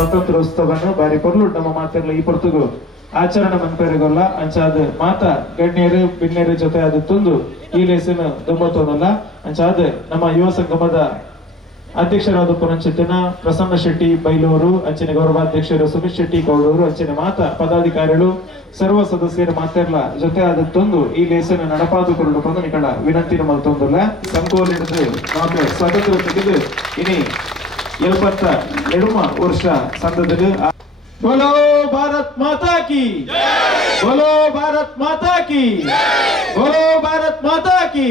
ಸ್ವಾತಂತ್ರ್ಯೋತ್ಸವವನ್ನು ಬಾರಿ ಕೊರ್ಲು ನಮ್ಮ ಮಾತೆಲ್ಲ ಈ ಪೊರ್ತುಗು ಆಚರಣೆ ಮನ್ಪೇರಿಗೊಲ್ಲ ಅಂಚಾದ ಮಾತ ಗಣ್ಯರು ಬಿಣ್ಣರು ಜೊತೆ ಅದು ತುಂದು ಈ ಲೇಸಿನ ದುಂಬತ್ತೋದಲ್ಲ ಅಂಚಾದ ನಮ್ಮ ಯುವ ಸಂಗಮದ ಅಧ್ಯಕ್ಷರಾದ ಪುರಂಚಿತ್ತಿನ ಪ್ರಸನ್ನ ಶೆಟ್ಟಿ ಬೈಲೂರು ಅಂಚಿನ ಗೌರವಾಧ್ಯಕ್ಷರು ಸುಮಿತ್ ಶೆಟ್ಟಿ ಗೌಡೂರು ಅಂಚಿನ ಮಾತ ಪದಾಧಿಕಾರಿಗಳು ಸರ್ವ ಸದಸ್ಯರು ಮಾತೆರ್ಲ ಜೊತೆ ಆದತ್ತೊಂದು ಈ ಲೇಸನ ನಡಪಾದು ಕೊರಡು ನಿಕಡ ವಿನಂತಿನ ಮಲ್ತೊಂದಲ್ಲ ಸಂಕೋಲ ಹಿಡಿದು ನಾವು ಸ್ವಾತಂತ್ರ್ಯ ತೆಗೆದು ಇನಿ 72 ವರ್ಷ ಸಂದದಲ್ಲಿ बोलो भारत माता की बोलो भारत माता की बोलो भारत माता की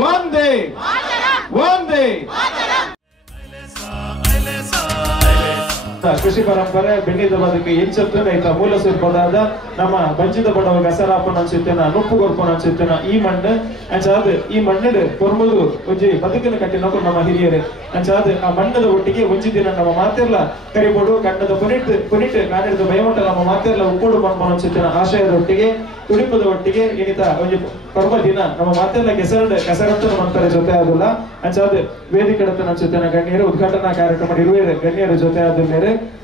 वंदे वंदे ಕೃಷಿ ಪರಂಪರೆ ಬೆಣ್ಣಿದ ಬದುಕು ಹೆಚ್ಚತ್ತು ರೈತ ಮೂಲ ಸ್ವರೂಪದಾದ ನಮ್ಮ ಬಂಚಿದ ಬಡವ ಗಸರಾಪನ ಅನ್ಸುತ್ತೇನ ನುಪ್ಪು ಗೊರ್ಪನ ಅನ್ಸುತ್ತೇನ ಈ ಮಣ್ಣು ಅಂಚಾದ ಈ ಮಣ್ಣದ ಕೊರ್ಮದು ಒಂಜಿ ಬದುಕನ್ನು ಕಟ್ಟಿ ನೋಡು ನಮ್ಮ ಹಿರಿಯರು ಅಂಚಾದ ಆ ಮಣ್ಣದ ಒಟ್ಟಿಗೆ ಒಂಜಿ ದಿನ ನಮ್ಮ ಮಾತೆಲ್ಲ ಕರಿಬೋಡು ಕಣ್ಣದ ಪುನಿಟ್ ಕಾಣಿದ ಭಯಮಟ್ಟ ನಮ್ಮ ಮಾತೆಲ್ಲ ಉಪ್ಪೋಡು ಮಾಡ್ಕೊಂಡು ಅನ್ಸುತ್ತೇನ ಆಶಯದ ಒಟ್ಟಿಗೆ ತುಡಿಪದ ಒಟ್ಟಿಗೆ ಏನಿತ ಒಂಜಿ ಪರ್ವ ದಿನ ನಮ್ಮ ಮಾತೆಲ್ಲ ಕಸರತ್ತು ಮಂತರ ಜೊತೆ ಆದಲ್ಲ ಅಂಚಾದ ವೇದಿಕೆ ಅನ್ಸುತ್ತೇನ ಗಣ್ಯರು ಉದ್ಘಾಟನಾ ಕಾರ್ಯಕ್ರಮ ಇರುವೆ ಗಣ್ಯರ ಜೊತೆ ಆದ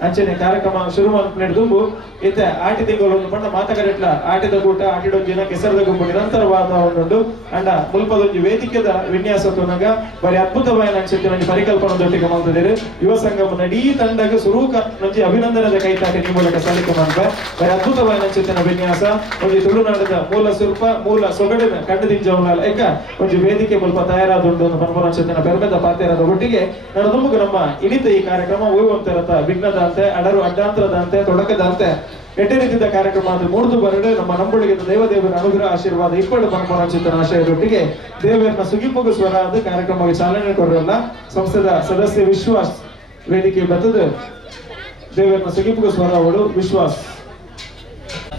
ಅಂಚನೆ ಕಾರ್ಯಕ್ರಮ ಶುರು ಮಾಡಿದುಂಬು ಇತ್ತೆ ಆಟಿ ತಿಂಗಳು ಬಣ್ಣ ಮಾತಕರೆಟ್ಲ ಆಟಿದ ಕೂಟ ಆಟಿಡೊಂಜಿನ ಕೆಸರದ ಗುಂಪು ನಿರಂತರವಾದ ಒಂದು ಅಂಡ ಮುಲ್ಪದೊಂಜಿ ವೇದಿಕೆದ ವಿನ್ಯಾಸತೊನಗ ಬರೀ ಅದ್ಭುತವಾದ ಅನ್ಸುತ್ತೆ ನನಗೆ ಪರಿಕಲ್ಪನದೊಟ್ಟಿಗೆ ಮಾಡ್ತಿದ್ದೀರಿ ಯುವ ಸಂಗಮ ನಡೀ ತಂಡಗ ಸುರೂಕ ನಂಜಿ ಅಭಿನಂದನದ ಕೈತಾಟಿ ನಿಮ್ಮ ಮೂಲಕ ಸಲ್ಲಿಕೆ ಮಾಡ್ಬ ಬರೀ ಅದ್ಭುತವಾದ ಅನ್ಸುತ್ತೆ ವಿನ್ಯಾಸ ಒಂದು ತುಳುನಾಡದ ಮೂಲ ಸ್ವರೂಪ ಮೂಲ ಸೊಗಡಿನ ಕಂಡದಿಂಜವನ ಏಕ ಒಂದು ವೇದಿಕೆ ಮುಲ್ಪ ತಯಾರಾದುಂಡು ಪನ್ಪನ ಅನ್ಸುತ್ತೆ ಬೆರಬೆದ ಪಾತ್ಯರದ ಒಟ್ಟಿಗೆ ನನ್ನ ತುಂಬು ನಮ್ಮ ಇಳಿತ ಈ ಕಾರ್ಯಕ್ರಮ ಹೋಗುವಂತಿರತ್ತ ವಿಘ್ನದಂತೆ ಅಡರು ಅಡ್ಡಾಂತರದಂತೆ ತೊಡಕದಂತೆ ಎಟ್ಟೆ ರೀತಿಯ ಕಾರ್ಯಕ್ರಮ ಅದು ಮೂರ್ದು ಬರಡೆ ನಮ್ಮ ನಂಬಳಿಗೆ ದೇವದೇವರ ಅನುಗ್ರಹ ಆಶೀರ್ವಾದ ಇಪ್ಪಡು ಪನ್ಪನ ಚಿಂತನ ಆಶಯದೊಟ್ಟಿಗೆ ದೇವರನ್ನ ಸುಗಿಪುಗು ಸ್ವರ ಅದು ಕಾರ್ಯಕ್ರಮಕ್ಕೆ ಚಾಲನೆ ಕೊಡರಲ್ಲ ಸಂಸ್ಥೆದ ಸದಸ್ಯ ವಿಶ್ವಾಸ್ ವೇದಿಕೆ ಬರ್ತದೆ ದೇವರನ್ನ ಸುಗಿಪುಗು ಸ್ವರ ಅವಳು ವಿಶ್ವಾಸ್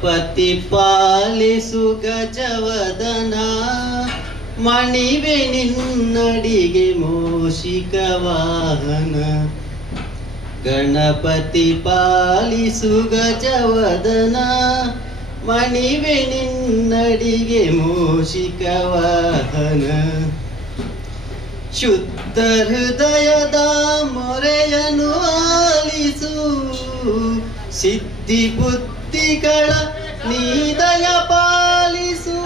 ಪತಿ ಪಾಲಿಸು ಗಜವದನ ಮಣಿವೆ ನಿನ್ನಡಿಗೆ ಮೋಷಿಕ ವಾಹನ ಗಣಪತಿ ಪಾಲಿಸು ಗಜವದನ ಮಣಿವೆ ನಿನ್ನಡಿಗೆ ಮೋಷಿಕ ವಾಹನ ಶುದ್ಧ ಹೃದಯದ ಮೊರೆಯನು ಆಲಿಸು ಸಿದ್ಧಿ ಬುದ್ಧಿಗಳ ನೀದಯ ಪಾಲಿಸು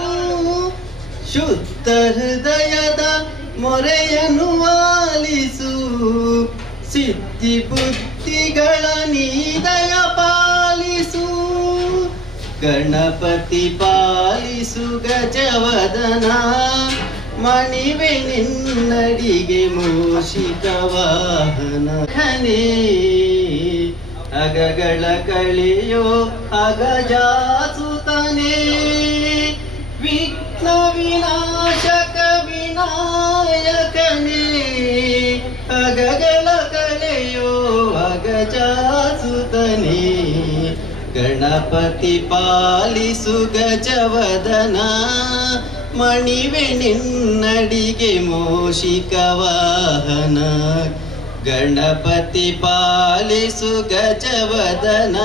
ಶುದ್ಧ ಹೃದಯದ ಮೊರೆಯನು ಆಲಿಸು ಸಿದ್ಧಿ ಬುದ್ಧಿಗಳ ನೀದಯ ಪಾಲಿಸು ಗಣಪತಿ ಪಾಲಿಸು ಗಜವದನ ಮಣಿವೆ ನಿನ್ನಡಿಗೆ ಮೋಷಿಕ ವಾಹನ ಖನೇ ಅಗಗಳ ಕಳೆಯೋ ಅಗಜಾಸುತನೇ ವಿಘ್ನ ವಿನಾಶಕ ವಿನಾಯಕನೇ ಅಗಗಳ ಕಳೆಯೋ ಅಗಜಾಸುತನೇ ಗಣಪತಿ ಪಾಲಿಸು ಗಜವದನ ಮಣಿವೆ ನಿನ್ನಡಿಗೆ ಮೋಷಿಕ ವಾಹನ ಗಣಪತಿ ಪಾಲಿಸು ಗಜವದನ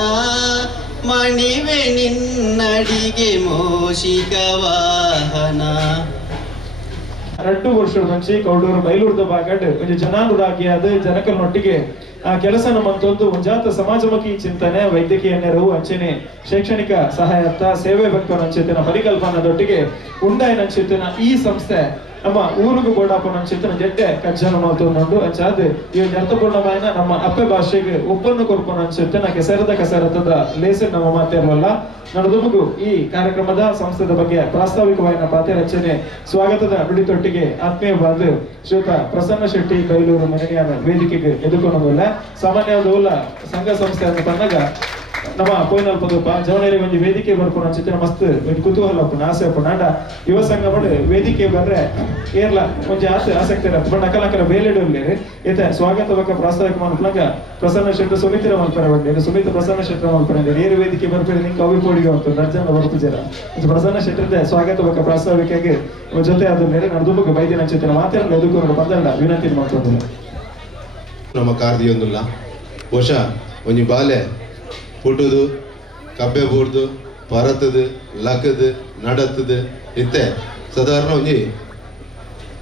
ಮಣಿವೆ ನಿನ್ನಡಿಗೆ ಮೋಷಿಕ ವಾಹನ 2 ವರ್ಷದ ಮುಂಚೆ ಕೌಡೂರು ಬೈಲೂರದ ಬಾಗಡ್ ಒಂದು ಜನಾನುರಾಗಿಯಾದ ಜನಕನೊಟ್ಟಿಗೆ ಆ ಕೆಲಸ ನಮ್ಮಂತೊಂದು ಒಂಜಾತ ಸಮಾಜಮುಖಿ ಚಿಂತನೆ ವೈದ್ಯಕೀಯ ನೆರವು ಅಂಚನೆ ಶೈಕ್ಷಣಿಕ ಸಹಾಯತ ಸೇವೆ ಬಗ್ಗೆ ಅಂಚಿತನ ಪರಿಕಲ್ಪನದೊಟ್ಟಿಗೆ ಉಂಡಾಯಿನ ಅಂಚಿತನ ಈ ಸಂಸ್ಥೆ ನಮ್ಮ ಊರಿಗೂ ಬೋಡಾಪನ ಅಂಚಿತನ ಜಡ್ಡೆ ಕಜ್ಜನ ಮಾತೊಂದು ಅಂಚಾದ ಈ ಅರ್ಥಪೂರ್ಣವಾದ ನಮ್ಮ ಅಪ್ಪೆ ಭಾಷೆಗೆ ಒಪ್ಪನ್ನು ಕೊರ್ಪನ ಅನ್ಸುತ್ತೆ ನಾ ಕಸರತದ ಲೇಸರ್ ನಮ್ಮ ಮಾತೇರಲ್ಲ ನಡೆದುಮುಗು ಈ ಕಾರ್ಯಕ್ರಮದ ಸಂಸ್ಥೆದ ಬಗ್ಗೆ ಪ್ರಾಸ್ತಾವಿಕವಾದ ಪಾತ್ರ ರಚನೆ ಸ್ವಾಗತದ ನುಡಿತೊಟ್ಟಿಗೆ ಆತ್ಮೀಯವಾದ ಶ್ರೀಯುತ ಪ್ರಸನ್ನ ಶೆಟ್ಟಿ ಬೈಲೂರು ಮನೆಯ ವೇದಿಕೆಗೆ ಎದುರ್ಕೊಳ್ಳೋದಿಲ್ಲ ಸಾಮಾನ್ಯವಾದ ಸಂಘ ಸಂಸ್ಥೆ ಅಂತ ಬಂದಾಗ ನಮ್ಮ ಪೋಯಿನಲ್ ಪದಪ ಜವನೇರಿಗೆ ಒಂದು ವೇದಿಕೆ ಬರ್ಕೊಂಡು ಅನ್ಸುತ್ತೆ ಮಸ್ತ್ ಒಂದು ಕುತೂಹಲ ಆಸೆ ಪುನಾಡ ಯುವ ಸಂಘ ಮಾಡಿ ವೇದಿಕೆ ಬರ್ರೆ ಏರ್ಲ ಒಂಜಿ ಆಸಕ್ತಿ ಇರತ್ತೆ ಬಟ್ ಅಕಲಕರ ಬೇಲೆಡಲ್ಲಿ ಈತ ಸ್ವಾಗತ ಬಗ್ಗೆ ಪ್ರಾಸ್ತಾವಿಕ ಮಾಡ್ಕೊಂಡಾಗ ಪ್ರಸನ್ನ ಶೆಟ್ಟಿ ಸುಮಿತ್ರ ಮಲ್ಪರ ಬಂದಿದೆ ಸುಮಿತ್ರ ಪ್ರಸನ್ನ ಶೆಟ್ಟಿ ಮಲ್ಪರ ಏರು ವೇದಿಕೆ ಬರ್ಬೇಡಿ ನಿಂಗೆ ಅವಿಪೋಡಿಗೆ ಹೋಗ್ತದೆ ರಜನ ಬರ್ತಿದ್ದೀರ ಪ್ರಸನ್ನ ಶೆಟ್ಟಿ ಸ್ವಾಗತ ಬಗ್ಗೆ ಪ್ರಾಸ್ತಾವಿಕೆಗೆ ಜೊತೆ ಆದ ಮೇಲೆ ನಡೆದು ಬಗ್ಗೆ ಬೈದಿನ ಅನ್ಸುತ್ತೆ ಮಾತಾಡಲು ಎದುರ್ಕೊಂಡು ಬಂದಲ್ಲ ವಿನಂತಿ ಮಾಡ್ಕೊಂಡು ನಮ್ಮ ಕಾರ್ದಿಯೊಂದಿಲ್ಲ ವರ್ಷ ಒಂಜಿ ಬಾಲೆ ಪುಟುದು ಕಬ್ಬೆ ಬೂರ್ದು ಪರತದು ಲಕದು ನಡತದು ಇತ್ತೆ ಸಾಧಾರಣ ಒಂಜಿ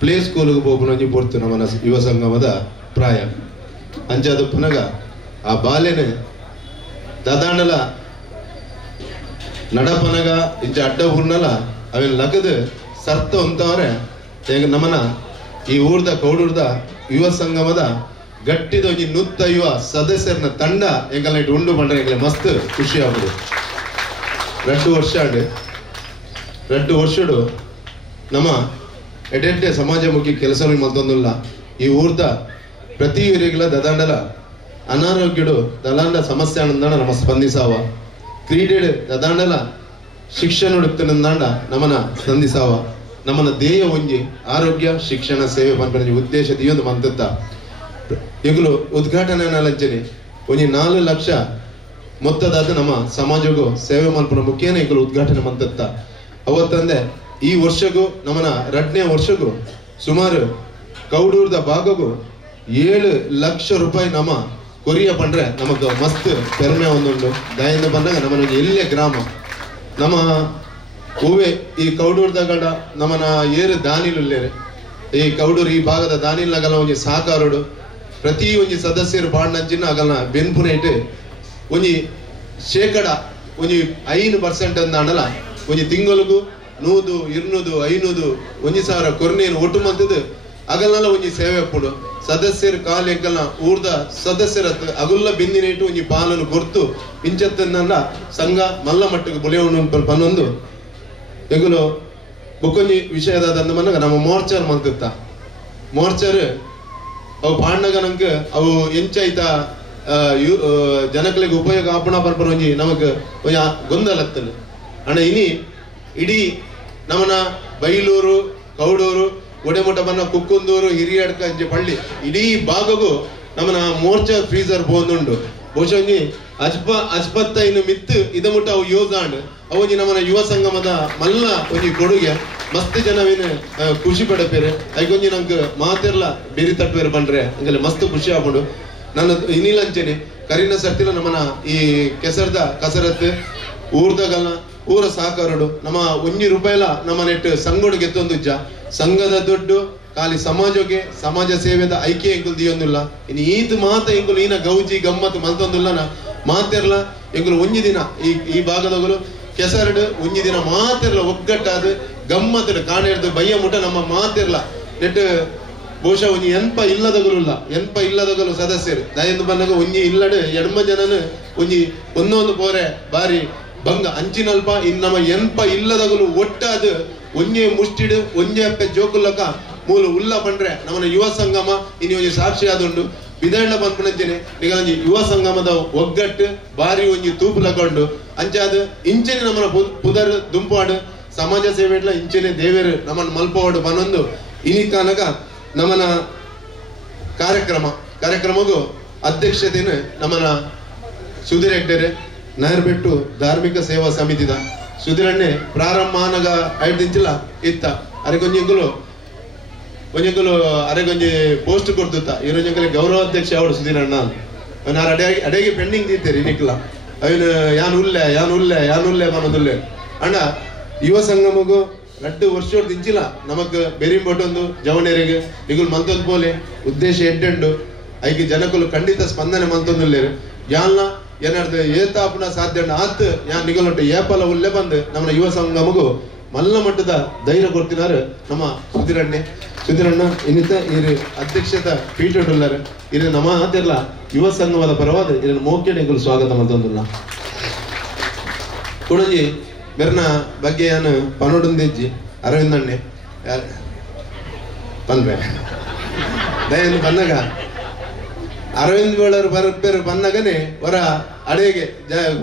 ಪ್ಲೇ ಸ್ಕೂಲ್ಗೆ ಹೋಗ್ಬೋದು ಒಂಜಿ ಪೊರ್ತು ನಮ್ಮ ಯುವ ಸಂಗಮದ ಪ್ರಾಯ ಅಂಚಾದ ಪುನಗ ಆ ಬಾಲೆನ ದದಾಂಡಲ ನಡಪನಗ ಇಂಚ ಅಡ್ಡ ಊರ್ನಲ ಅವೆಲ್ಲ ಲಗದ ಸರ್ತ ಹೊಂತವ್ರೆ ನಮ್ಮನ ಈ ಊರ್ದ ಕೌಡೂರ್ದ ಯುವ ಸಂಗಮದ ಗಟ್ಟಿದ ಒಂಜಿ 150 ಸದಸ್ಯರನ ತಂಡ ಎಂಗಲ್ಲ ಇಟ್ಟು ಉಂಡು ಬಂಡ್ರೆ ಎಂಗಲೆ ಮಸ್ತ್ ಖುಷಿ ಆಗುದು. 2 ವರ್ಷಡು ನಮ್ಮ ಎಡೆಡ್ಡೆ ಸಮಾಜಮುಖಿ ಕೆಲಸ ಮತ್ತೊಂದಿಲ್ಲ. ಈ ಊರ್ದ ಪ್ರತಿ ಊರಿಗಳ ದದಾಂಡಲ ಅನಾರೋಗ್ಯಡು ದಲಾಂಡ ಸಮಸ್ಯೆ ಅನ್ನಂದಾಂಡ ನಮ್ಮ ಸ್ಪಂದಿಸಾವ, ಕ್ರೀಡೆಡು ದದಾಂಡಲ ಶಿಕ್ಷಣ ಹುಡುಕ್ತನಂದಾಂಡ ನಮ್ಮನ ಸ್ಪಂದಿಸಾವ. ನಮ್ಮನ ಧ್ಯೇಯ ಒಂಜಿ ಆರೋಗ್ಯ ಶಿಕ್ಷಣ ಸೇವೆ ಪಂಪನ ಉದ್ದೇಶ ದಿಯೊಂದು ಮಂತತ್ತ ಇವುಗಳು ಉದ್ಘಾಟನೆ ಲಂಚನೆ ಒಂಜಿ 4 ಲಕ್ಷ ಮೊತ್ತದಾದ ನಮ್ಮ ಸಮಾಜಗೂ ಸೇವೆ ಮಲ್ಪನ ಮುಖೇನ ಇವುಗಳು ಉದ್ಘಾಟನೆ ಮಂತತ್ತ. ಅವತ್ತಂದೆ ಈ ವರ್ಷಗೂ ನಮ್ಮನ 2ನೇ ವರ್ಷಗೂ ಸುಮಾರು ಕೌಡೂರ್ದ ಭಾಗಗೂ 7 ಲಕ್ಷ ರೂಪಾಯಿ ನಮ್ಮ ಕೊರಿಯ ಪಂಡ್ರೆ ನಮಗ ಮಸ್ತ್ ಪೆರ್ಮೆ ಒಂದುಂಡು. ದಯಿಂದ ಬಂದಾಗ ನಮ್ಮನ ಎಲ್ಲೇ ಗ್ರಾಮ ನಮ್ಮ ಹೂವೆ ಈ ಕೌಡೂರ್ದಗಡ ನಮ್ಮನ ಏರು ದಾನಿಲುಲ್ಲೇರೆ ಈ ಕೌಡೂರು ಈ ಭಾಗದ ದಾನಿಲ್ನಾಗಲ್ಲ ಒಂಜಿ ಸಹಕಾರಡು ಪ್ರತಿ ಒಂಜಿ ಸದಸ್ಯರು ಬಾಡ್ನಂಚಿನ ಆಗಲ್ಲ ಬೆನ್ಪುನ ಇಟ್ಟು ಒಂಜಿ ಶೇಕಡ ಒಂಜಿ 5% ಅಂದಾಂಡಲ ಒಂಜಿ ತಿಂಗಳಿಗೂ 100, 200, 500 1000 ಕೊರ್ನೇನು ಒಟ್ಟು ಮಂತದ್ದು ಅಗಲ್ನಲ್ಲ ಒಂಜಿ ಸೇವೆ ಪುಡು ಸದಸ್ಯರು ಕಾಲು ಎಂಕಲ್ನ ಊರ್ದ ಸದಸ್ಯರ ಅಗುಲ್ಲ ಬಿಂದಿನ ಇಟ್ಟು ಒಂಜಿ ಪಾಲನ್ನು ಕೊರ್ತು ಇಂಚತ್ತನ್ನ ಸಂಘ ಮಲ್ಲ ಮಟ್ಟಿಗೆ ಬುಲೆವಣ್ಣು ಪನ್ನೊಂದು ಎಗುಲು ಬೊಕ್ಕೊಂಜಿ ವಿಷಯದ ಮನಗ ನಮ್ಮ ಮೋರ್ಚಾರ್ ಮಂತುತ್ತ ಮೋರ್ಚಾರ್ ಅವು ಪಾಂಡಗ ನಂಗೆ ಅವು ಎಂಚಾಯ್ತ ಜನಗಳಿಗೆ ಉಪಯೋಗ ಆಪಣ ಪರ್ಪನ ಒಂಜಿ ನಮಗ್ ಗೊಂದಲತ್ತಲು ಅಣ್ಣ ಇನಿ ಇಡೀ ನಮ್ಮನ ಬೈಲೂರು ಕೌಡೂರು ಒಡೆಮುಟ ಬನ್ನ ಕುಕ್ಕುಂದೂರು ಹಿರಿಯಡ್ಕ ಅಂಚೆ ಪಳ್ಳಿ ಇಡೀ ಭಾಗಗೂ ನಮ್ಮನ ಮೋರ್ಚಾ ಫ್ರೀಸರ್ ಬೋಂದುಂಡು ಬಹುಶಃ ಒಂಜಿ ಅಜ್ಪತ್ತೈನು ಮಿತ್ತು ಇದ ಮುಟ್ಟ ಅವು ಯೋಜಾಂಡ್ ಅವೊಂಜಿ ನಮ್ಮನ ಯುವ ಸಂಗಮದ ಮಲ್ಲ ಒಂಜಿ ಕೊಡುಗೆ ಮಸ್ತ್ ಜನವಿನ ಖುಷಿ ಪಡಪೇರೆ ಐಗೊಂಜಿ ನಂಗೆ ಮಾತಿರ್ಲ ಬೇರಿ ತಟ್ವೇರು ಬಂದ್ರೆ ಹಂಗಲ್ಲಿ ಮಸ್ತ್ ಖುಷಿ ಆಗ್ಬಿಡು. ನನ್ನ ಇನ್ನಿಲ್ಲಂಚೆನೆ ಕರಿನ ಸರ್ತಿಲ ನಮ್ಮನ ಈ ಕೆಸರ್ದ ಕಸರತ್ ಊರ್ದಗಲ್ಲ ಊರ ಸಹಕಾರಡು ನಮ್ಮ 1 ರೂಪಾಯಿಲ ನಮ್ಮ ನೆಟ್ಟು ಸಂಘಡು ಗೆತ್ತೊಂದುಜ್ಜ ಸಂಘದ ದುಡ್ಡು ಖಾಲಿ ಸಮಾಜಕ್ಕೆ ಸಮಾಜ ಸೇವೆದ ಐಕ್ಯ ಎಂಕುಲು ದಿಯೊಂದಿಲ್ಲ ಇನ್ನು ಈದ್ ಮಾತ ಎಂಕುಲು ಈನ ಗೌಜಿ ಗಮ್ಮತ್ ಮಲ್ತೊಂದಿಲ್ಲ ಮಾತಿರ್ಲ ಎಂಕುಲು ಒಂಜಿ ದಿನ ಈ ಭಾಗದವರು ಕೆಸರಡು ಒಂಜಿ ದಿನ ಮಾತಿರ್ಲ ಒಗ್ಗಟ್ಟಾದ ಗಮ್ಮತ್ ಕಾಣಿರ್ದು ಬಯ್ಯ ಮುಟ ನಮ್ಮ ಮಾತಿರ್ಲ ನೆಟ್ಟು ಬಹುಶಃ ಒಂಜಿ ಎನ್ಪ ಇಲ್ಲದಗಲು ಸದಸ್ಯರು ದಯಂದು ಬಂದಾಗ ಒಂಜಿ ಇಲ್ಲಡು ಎಡ್ಮ ಜನನು ಒಂಜಿ ಒಂದೊಂದು ಪೋರೆ ಬಾರಿ ಬಂಗ ಅಂಚಿನಲ್ಪ ಇನ್ ನಮ್ಮ ಎನ್ಪ ಇಲ್ಲದಗಲು ಒಟ್ಟಾದ ಒಂಜೆ ಮುಷ್ಟಿಡು ಒಂಜೆ ಅಪ್ಪೆ ಜೋಕುಲ್ಲಕ ಮೂಲ ಉಲ್ಲ ಪಂಡ್ರೆ ನಮ್ಮನ ಯುವ ಸಂಗಮ ಇನ್ನು ಒಂಜಿ ಸಾಕ್ಷಿ ಆದುಂಡು ಬಿದಳ್ಳ ಬಂದ್ಪಣಂಚೇನೆ ಈಗ ಒಂಜಿ ಯುವ ಸಂಗಮದ ಒಗ್ಗಟ್ಟು ಬಾರಿ ಒಂಜಿ ತೂಪು ಲಗೊಂಡು ಅಂಚಾದ ಇಂಚೆನೆ ನಮ್ಮನ ಪುದರ್ ದುಂಪಾಡು ಸಮಾಜ ಸೇವೆ ಇಂಚೆನೆ ದೇವೇರು ನಮ್ಮನ್ನ ಮಲ್ಪವಾಡು ಬನ್ನೊಂದು ಇನಿಕಾನಗ ನಮ್ಮನ ಕಾರ್ಯಕ್ರಮಗೂ ಅಧ್ಯಕ್ಷತೆಯನ್ನು ನಮ್ಮನ ಸುಧೀರ್ ಹೆಗ್ಡೆರೆ ನಾಯರ್ಬೆಟ್ಟು ಧಾರ್ಮಿಕ ಸೇವಾ ಸಮಿತಿದ ಸುಧೀರಣ್ಣೆ ಪ್ರಾರಂಭ ಐದಿಂಚಿಲ್ಲ ಇತ್ತ ಅರೆಗೊಂಜಿಂಗುಲು ಅರೆಗೊಂಜಿ ಪೋಸ್ಟ್ ಕೊಡ್ತಾ ಇರೋಜಂಗಲಿ ಗೌರವಾಧ್ಯಕ್ಷ ಅವಳು ಸುಧೀರಣ್ಣ ನಾನು ಅಡೆಗೆ ಪೆಂಡಿಂಗ್ ದಿತ್ತೇರಿ ನಿಕ್ಲ ಅವನು ಯಾನ್ ಉಲ್ಲೆ ಬನ್ನೋದುಲ್ಲೆ ಅಣ್ಣ ಯುವ ಸಂಗಮಗೂ 2 ವರ್ಷ ದಿಂಚಿಲ್ಲ ನಮಗ್ ಬೆರಿಂಬೊಟ್ಟೊಂದು ಜವಣೇರಿಗೆ ಇಗುಲ್ ಮಂತೊಂದು ಪೋಲೆ ಉದ್ದೇಶ ಎಡ್ಡೆಂಡು ಐಗೆ ಜನಕುಲು ಖಂಡಿತ ಸ್ಪಂದನೆ ಮಂತೊಂದುಲ್ಲೇರು ಯಾಲ್ನ ಏನಾರ್ದು ಏತಾಪನ ಸಾಧ್ಯ ಆತ್ ಯಾನ್ ನಿಗಲೊಟ್ಟು ಏಪಲ ಉಲ್ಲೆ ಬಂದು ನಮ್ಮ ಯುವ ಸಂಗಮಗೂ ಮಲ್ಲ ಮಟ್ಟದ ಧೈರ್ಯ ಕೊಡ್ತಿನಾರು ನಮ್ಮ ಸುಧೀರಣ್ಣ ಇನ್ನಿತ ಇರು ಅಧ್ಯಕ್ಷತ ಪೀಠುಳ್ಳಾರ ಇದು ನಮ್ಮ ಆತಿರ್ಲ ಯುವ ಸಂಗಮದ ಪರವಾದ ಇದನ್ನು ಮೋಕೆ ನಿಗಲು ಸ್ವಾಗತ ಮಂತೊಂದುಲ್ಲ ಕುಡಂಜಿ ಬೆರ್ನ ಬಗ್ಗೆ ಯಾನು ಪನೊಡೊಂದಿಜ್ಜಿ ಅರವಿಂದಣ್ಣೆ ಪನ್ರೆ ದಯಂದು ಬಂದಾಗ ಅರವಿಂದ್ ಗೋಳರು ಬರ್ಪೇರು ಬಂದಾಗನೆ ಹೊರ ಅಡೆಗೆ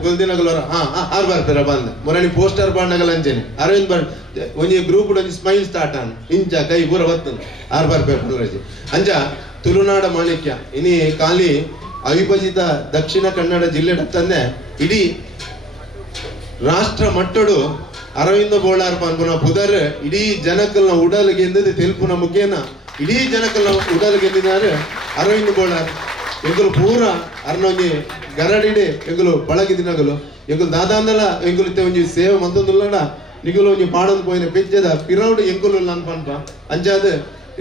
ಗುಲ್ದಿನಗಲ್ ಹೊರ ಆರು ಬರ್ಪೇರ ಬಂದ ಮೊರಣಿ ಪೋಸ್ಟರ್ ಬಂಡಗಲ್ ಅಂಚೇನೆ ಅರವಿಂದ್ ಬರ್ ಒಂಜಿ ಗ್ರೂಪ್ ಒಂಜಿ ಸ್ಮೈಲ್ ಸ್ಟಾರ್ಟ್ ಆನ್ ಇಂಚ ಕೈ ಪೂರ ಬರ್ತದೆ ಆರು ಬರ್ಪೇರು ಬಂದ್ರಜಿ ಅಂಚ ತುಳುನಾಡ ಮಾಣಿಕ್ಯ ಇನಿ ಖಾಲಿ ಅವಿಭಜಿತ ದಕ್ಷಿಣ ಕನ್ನಡ ಜಿಲ್ಲೆ ತಂದೆ ಇಡೀ ರಾಷ್ಟ್ರ ಮಟ್ಟಡು ಅರವಿಂದ ಬೋಳಾರ್ ಪನ್ಪುನ ಪುದರ್ ಇಡೀ ಜನಕಲ್ನ ಉಡಲ್ಗೆ ಎಂದದ್ದು ತೆಲ್ಪುನ ಮುಖೇನ ಇಡೀ ಜನಕಲ್ನ ಉಡಲ್ಗೆ ಎಂದಿದ್ದಾರೆ ಅರವಿಂದ ಬೋಳಾರ್ ಎಂಗುಲು ಪೂರ ಅರ್ನೊಂಜಿ ಗರಡಿಡೆ ಎಂಗುಲು ಪಳಗಿದಿನಗಲು ಎಂಗುಲು ದಾದಾಂದಲ ಎಂಗುಲು ಒಂಜಿ ಸೇವೆ ಮಂತೊಂದುಲ್ಲಡ ನಿಗುಲು ಒಂಜಿ ಪಾಡೊಂದು ಪೋಯಿನ ಪೆಜ್ಜದ ಪಿರೌಡ್ ಎಂಗುಲು ಅನ್ ಪನ್ಪ ಅಂಚಾದ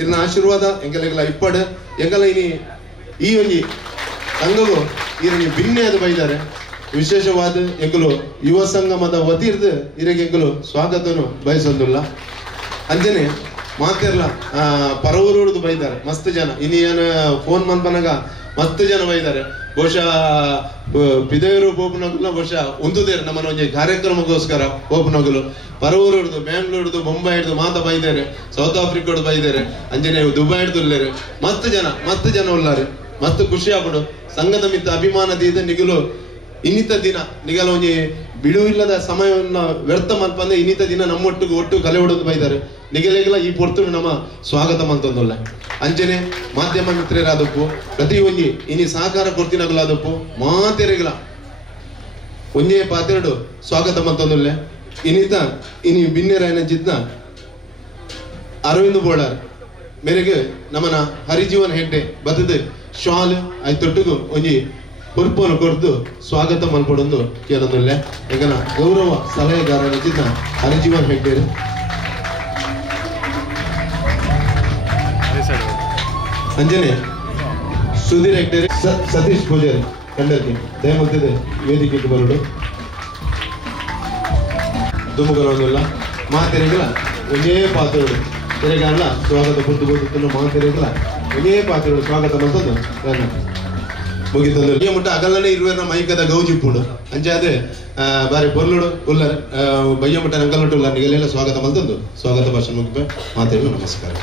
ಇರ್ನ ಆಶೀರ್ವಾದ ಎಂಗಲೆಗಲ ಇಪ್ಪಡು ಎಂಗಲ ಇನಿ ಈ ಒಂಜಿ ಸಂಘವು ಇರಗೆ ಭಿನ್ನೆಯಾದ ಬೈದಾರೆ ವಿಶೇಷವಾದ ಎಂಕಲು ಯುವ ಸಂಗಮದ ವತಿರ್ದು ಇರಗೆ ಎಂಕಲು ಸ್ವಾಗತನು ಬಯಸೊಂದಿಲ್ಲ ಅಂಜನೆ ಮಾತಿರ್ಲ ಪರವೂರುಡ್ದು ಬೈದಾರೆ ಮಸ್ತ್ ಜನ ಇನ್ನೇನ ಫೋನ್ ಮನ್ಪನಾಗ ಮಸ್ತ್ ಜನ ಬೈದಾರೆ ಬಹುಶಃ ಪಿದೇರು ಪೋಪನಗಲು ಬಹುಶಃ ಒಂದುದೇರು ನಮ್ಮನ್ನ ಒಂಜಿ ಕಾರ್ಯಕ್ರಮಕ್ಕೋಸ್ಕರ ಪೋಪನಗಲು ಪರವೂರುಡ್ದು ಬ್ಯಾಂಗ್ಳೂರ್ದು ಮುಂಬೈ ಹಿಡ್ದು ಮಾತ ಬೈದಾರೆ ಸೌತ್ ಆಫ್ರಿಕಾಡ್ ಬೈದಾರೆ ಅಂಜನೆ ದುಬೈ ಹಿಡ್ದು ಉಳ್ಳೇರು ಮಸ್ತ್ ಜನ ಉಳ್ಳಾರೆ ಮಸ್ತ್ ಖುಷಿ ಆಗ್ಬಿಡು ಸಂಘದ ಮಿತ್ತ ಅಭಿಮಾನದಿಂದ ನಿಗಲು ಇನ್ನಿತ ದಿನ ನಿಗಲ ಒಂಜಿ ಬಿಡುವಿಲ್ಲದ ಸಮಯವನ್ನ ವ್ಯರ್ಥ ಮಲ್ಪಂದ್ರೆ ಇನ್ನಿತ ದಿನ ಒಟ್ಟು ಕಲೆ ಹೊಡೋದು ಬೈದಾರೆ ನಿಗಲೆಗೆಲ್ಲ ಈ ಪೊರ್ತು ನಮ್ಮ ಸ್ವಾಗತ ಮಂತೊಂದುಲ್ಲ ಅಂಚನೆ ಮಾಧ್ಯಮ ಮಿತ್ರರಾದಪ್ಪು ಪ್ರತಿ ಒಂಜಿ ಇನಿ ಸಹಕಾರ ಕೊಡ್ತಿನಾಗಲಾದಪ್ಪು ಮಾತೆರೆಗಲ ಒಂಜೇ ಪಾತೆರಡು ಸ್ವಾಗತ ಮಂತೊಂದುಲ್ಲೆ ಇನಿ ಬಿನ್ನೆರಾಯನ ಜಿತ್ನ ಅರವಿಂದ್ ಬೋಡಾರ್ ಮೇರೆಗೆ ನಮ್ಮನ ಹರಿಜೀವನ್ ಹೆಗ್ಡೆ ಬದದು ಶಾಲ್ ಆಯ್ ತೊಟ್ಟುಗು ಒಂಜಿ ಹುರ್ಪನ್ನು ಕೊಡ್ದು ಸ್ವಾಗತ ಮಲ್ಪಡೊಂದು ಕೇಳೋದಿಲ್ಲ ಈಗನ ಗೌರವ ಸಲಹೆಗಾರನ ಜಿತ್ನ ಹರಿಜೀವನ್ ಹೆಗ್ಡೆ ಅಂಜನೆ ಸುಧೀರ್ ಹೆಗ್ಡೆ ಸತೀಶ್ ಪೂಜಾರಿ ಕಂಡರ್ಗೆ ದಯಮುತ್ತಿದೆ ವೇದಿಕೆಗೆ ಬರೋಡು ದುಮುಗರೊಂದಿಲ್ಲ ಮಾತೆರೆಗಳ ಒಂದೇ ಪಾತ್ರೆಗಳು ತೆರೆಗಾರಲ ಸ್ವಾಗತ ಪುಟ್ಟು ಮಾತೆರೆಗಳ ಒಂದೇ ಪಾತ್ರೆಗಳು ಸ್ವಾಗತ ಮಲ್ತಂದು ನಾನು ಮುಗಿತಂದು ಮುಟ್ಟ ಅಗಲನೆ ಇರುವೆನ ಮೈಕದ ಗೌಜಿಪ್ಪುಂಡು ಅಂಚಾದೆ ಬಾರಿ ಪೊರ್ಲುಡು ಉಲ್ಲರ್ ಬಯ್ಯ ಮುಟ್ಟ ಅಂಕಲ್ನುಟ್ಟು ಉಲ್ಲರ್ ನಿಗಲೆಲ್ಲ ಸ್ವಾಗತ ಮಲ್ತಂದು ಸ್ವಾಗತ ಭಾಷಣ ಮುಗಿಪೆ ಮಾತೆರೆಗಳು ನಮಸ್ಕಾರ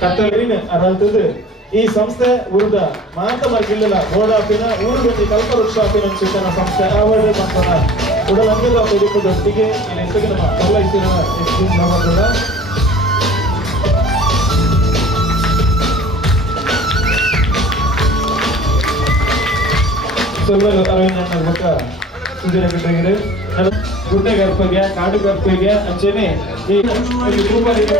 ಕತ್ತಲಿನ ಅರಂತದ ಈ ಸಂಸ್ಥೆ ಉರ್ದ ಮಾತಮರ್ಗಿಲ್ಲ ಗೋಡಾಪಿನ ಊರುಗಟ್ಟಿ ಕಲ್ಪವೃಕ್ಷಾಪಿನ ಚಿಂತನ ಸಂಸ್ಥೆ ಅವಾರ್ಡ್ ಮಂತ್ರನ ಉಡಲಂಗದ ಒಟ್ಟಿಗೆ ಈ ಹೆಸರಿಗೆ ನಮ್ಮ ಕಲ್ಲೈಸಿನ ಕೂಡ ಸೊಲ್ಲರು ಅರವಿಂದ ಬಕ್ಕ ಸುಂದರ ಗಿಟ್ಟಗಿರೆ ಗುಡ್ಡೆ ಗರ್ಭಗೆ ಕಾಡು ಗರ್ಭಗೆ ಅಂಚೆನೆ ಈ ರೂಪಾಯಿಗೆ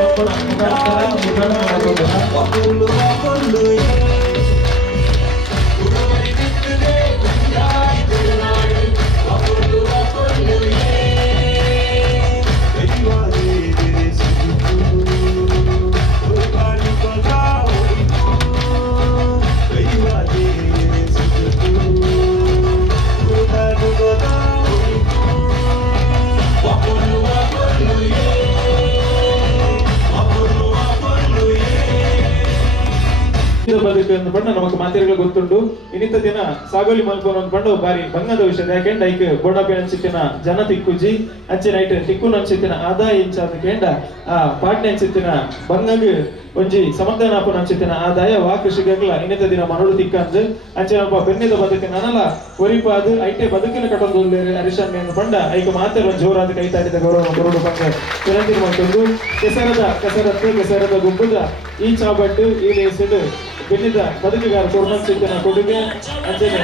ಬದುಕು ಪಂಡ ನಮಕ್ ಮಾತಿರಗಳು ಗೊತ್ತುಂಡು ಇನ್ನಿತ ದಿನ ಸಾಗೋಲಿ ಮಲ್ಪೋನ್ ಪಂಡು ಬಾರಿ ಬಂಗದ ವಿಷಯ ಯಾಕೆಂಡ ಐಕ್ ಬೋಡಾಪೆ ಅನ್ಸಿತ್ತಿನ ಜನ ತಿಕ್ಕುಜಿ ಅಂಚೆ ನೈಟ್ ತಿಕ್ಕುನ್ ಅನ್ಸಿತ್ತಿನ ಆದಾಯ ಇಂಚಾದ ಕೇಂಡ ಆ ಪಾಟ್ನೆ ಅನ್ಸಿತ್ತಿನ ಬಂಗಗ್ ಒಂಜಿ ಸಮರ್ಥನಾಪನ ಅನ್ಸಿತ್ತಿನ ಆದಾಯ ವಾ ಕೃಷಿಗಲ ಇನ್ನಿತ ದಿನ ಮನೋಡು ತಿಕ್ಕಂದು ಅಂಚೆ ನಮ್ಮ ಬೆನ್ನಿದ ಬದುಕು ನನಲ ಒರಿಪಾದು ಐಟೆ ಬದುಕಿನ ಕಟ್ಟೊಂದು ಹರಿಶಾಮಿ ಪಂಡ ಐಕ್ ಮಾತೆರ ಜೋರಾದ ಕೈತಾಡಿದ ಗೌರವ ಬರೋಡು ಪಂಡ ವಿನಂತಿ ಮಾಡ್ಕೊಂಡು ಕೆಸರದ ಗುಂಪುದ ಈ ಚಾಬಟ್ಟು ಈ ಲೇಸಿಡು ಬೆನ್ನಿದ ಬದುಕುಗಾರ ಕೊರ್ಮನ್ಸಿದ್ದನ ಕೊಡುಗೆ ಅಂಚನೆ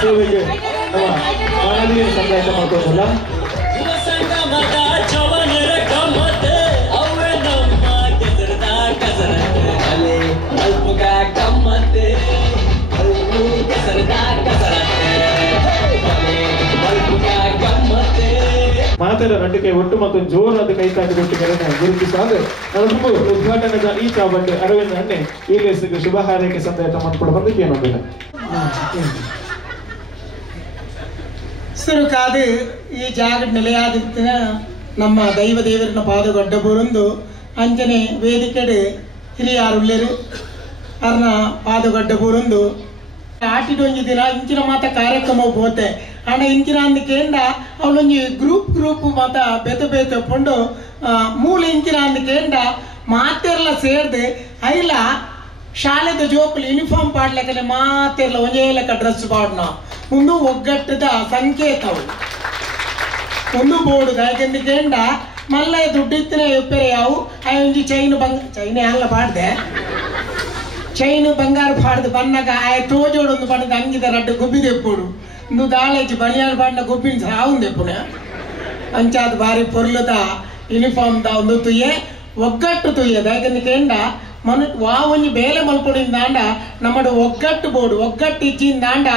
ಸೇವೆಗೆ ನಮ್ಮ ಮಾನವೀಯ ಸಂದಾಯ ಮಾಡ್ಕೊಳ್ಳಲ್ಲ ಮಾತೆರ ನಟಿಕೆ ಒಟ್ಟು ಮತ್ತು ಜೋರಾದ ಕೈತಾಟಿ ಕೊಟ್ಟಿಗೆ ಗುರುತಿಸಾದ ನಲುಪು ಉದ್ಘಾಟನೆದ ಈ ಚಾಬಟ್ಟು ಅರವಿಂದ ಅಣ್ಣೆ ಈ ಲೇಸಿಗೆ ಶುಭ ಹಾರೈಕೆ ಸಂದಾಯ ಮಾಡ್ಕೊಂಡು ಬಂದಕ್ಕೆ ಏನೊಂದಿಲ್ಲ ಸುರುಕಾದು ಈ ಜಾಗ ನೆಲೆಯಾದ ನಮ್ಮ ದೈವ ದೇವರನ್ನ ಪಾದಗಡ್ಡ ಬುರಂದು ಅಂಜನೆ ವೇದಿಕೆಡು ಹಿರಿಯಾರುಳ್ಳರು ಅರ್ನ ಪಾದಗಡ್ಡ ಬುರಂದು ಆಟಿಡೊಂಜಿ ದಿನ ಇಂಚಿನ ಮಾತ ಕಾರ್ಯಕ್ರಮ ಹೋತೆ ಆಣ ಇಂಚಿನ ಅಂದಕೇಂಡ ಅವಳೊಂಜಿ ಗ್ರೂಪ್ ಮಾತ ಬೇತ ಪುಂಡು ಮೂಲ ಇಂಚಿನ ಅಂದಕೇಂಡ ಮಾತೆರ್ಲ ಸೇರ್ದು ಐಲ ಶಾಲೆದ ಜೋಕುಲು ಯೂನಿಫಾರ್ಮ್ ಪಾಡ್ಲೆಕ್ಕನೆ ಮಾತೆರ್ಲ ಒಂಜೇ ಲೆಕ್ಕ ಡ್ರೆಸ್ ಪಾಡ್ನ ಒಂದು ಒಗ್ಗಟ್ಟದ ಸಂಕೇತವು ಒಂದು ಬೋರ್ಡು ಯಾಕೆಂದಕೇಂಡ ಮಲ್ಲ ದುಡ್ಡಿತ್ತಿನ ಎಪ್ಪರೆ ಯಾವು ಒಂಜಿ ಚೈನ್ ಎಲ್ಲ ಪಾಡ್ದೆ ಚೈನು ಬಂಗಾರ ಪಾಡ್ದು ಬನ್ನಾಗ ಆಯ ತೋಜೋಡೊಂದು ಪಂಡದ ಅಂಗಿದ ರಡ್ಡು ಗುಬ್ಬಿದೆಪ್ಪುಡು ಇಂದು ದಾಳೇಜಿ ಬನಿಯಾಲ್ ಪಾಡ್ನ ಗುಬ್ಬಿನ ಸಾವುಂದೆಪ್ಪುಣ ಅಂಚಾದ ಬಾರಿ ಪೊರ್ಲದ ಯೂನಿಫಾರ್ಮ್ ದ ಒಂದು ತುಯ್ಯೆ ಒಗ್ಗಟ್ಟು ತುಯ್ಯದ ಯಾಕೆಂದಕೇಂಡ ವಾ ಒಂಜಿ ಬೇಲೆ ಮಲ್ಪೊಡಿಂದಾಂಡ ನಮ್ಮಡು ಒಗ್ಗಟ್ಟು ಬೋರ್ಡು ಒಗ್ಗಟ್ಟು ಇಚ್ಚಿಂದಾಂಡ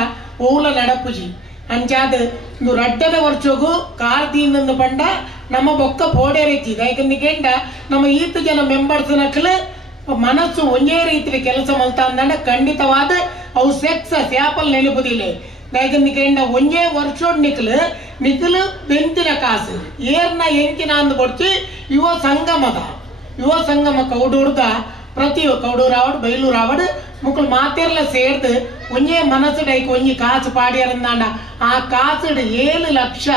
ಓಲ ನಡಪುಜಿ ಅಂಚಾದ ಒಂದು ರಡ್ಡದ ವರ್ಷಗೂ ಕಾರ್ದಿಂದ ಪಂಡ ನಮ್ಮ ಬೊಕ್ಕ ಪೋಡೆ ರೆಚ್ಚಿದ ಯಾಕಂದ್ರೆ ನಮ್ಮ ಈತ ಜನ ಮೆಂಬರ್ಸ್ ನಕ್ಲು ಮನಸ್ಸು ಒಂದೇ ರೀತಿ ಕೆಲಸ ಮಲ್ತಾ ಅಂದಂಡ ಖಂಡಿತವಾದ ಅವು ಸಕ್ಸಸ್ ಯಾಪಲ್ ನೆನಪುದಿಲ್ಲ ಯಾಕಂದ್ರೆ ಒಂದೇ ವರ್ಷ ನಿಖಲು ಬೆಂತಿನ ಕಾಸು ಏರ್ನ ಎಂಕಿನ ಅಂದು ಕೊಡ್ತಿ ಯುವ ಸಂಗಮ ಕೌಡೂರ್ದ ಪ್ರತಿ ಕೌಡೂರು ಆವಡು ಬೈಲೂರು ಆವಡು ಮುಕ್ಕಳು ಮಾತೆಲ್ಲ ಸೇರ್ದು ಒಂದೇ ಮನಸ್ಸು ಡೈಕ್ ಒಂಜಿ ಕಾಸು ಪಾಡ್ಯಾರಂದಾಂಡ ಆ ಕಾಸು 7 ಲಕ್ಷ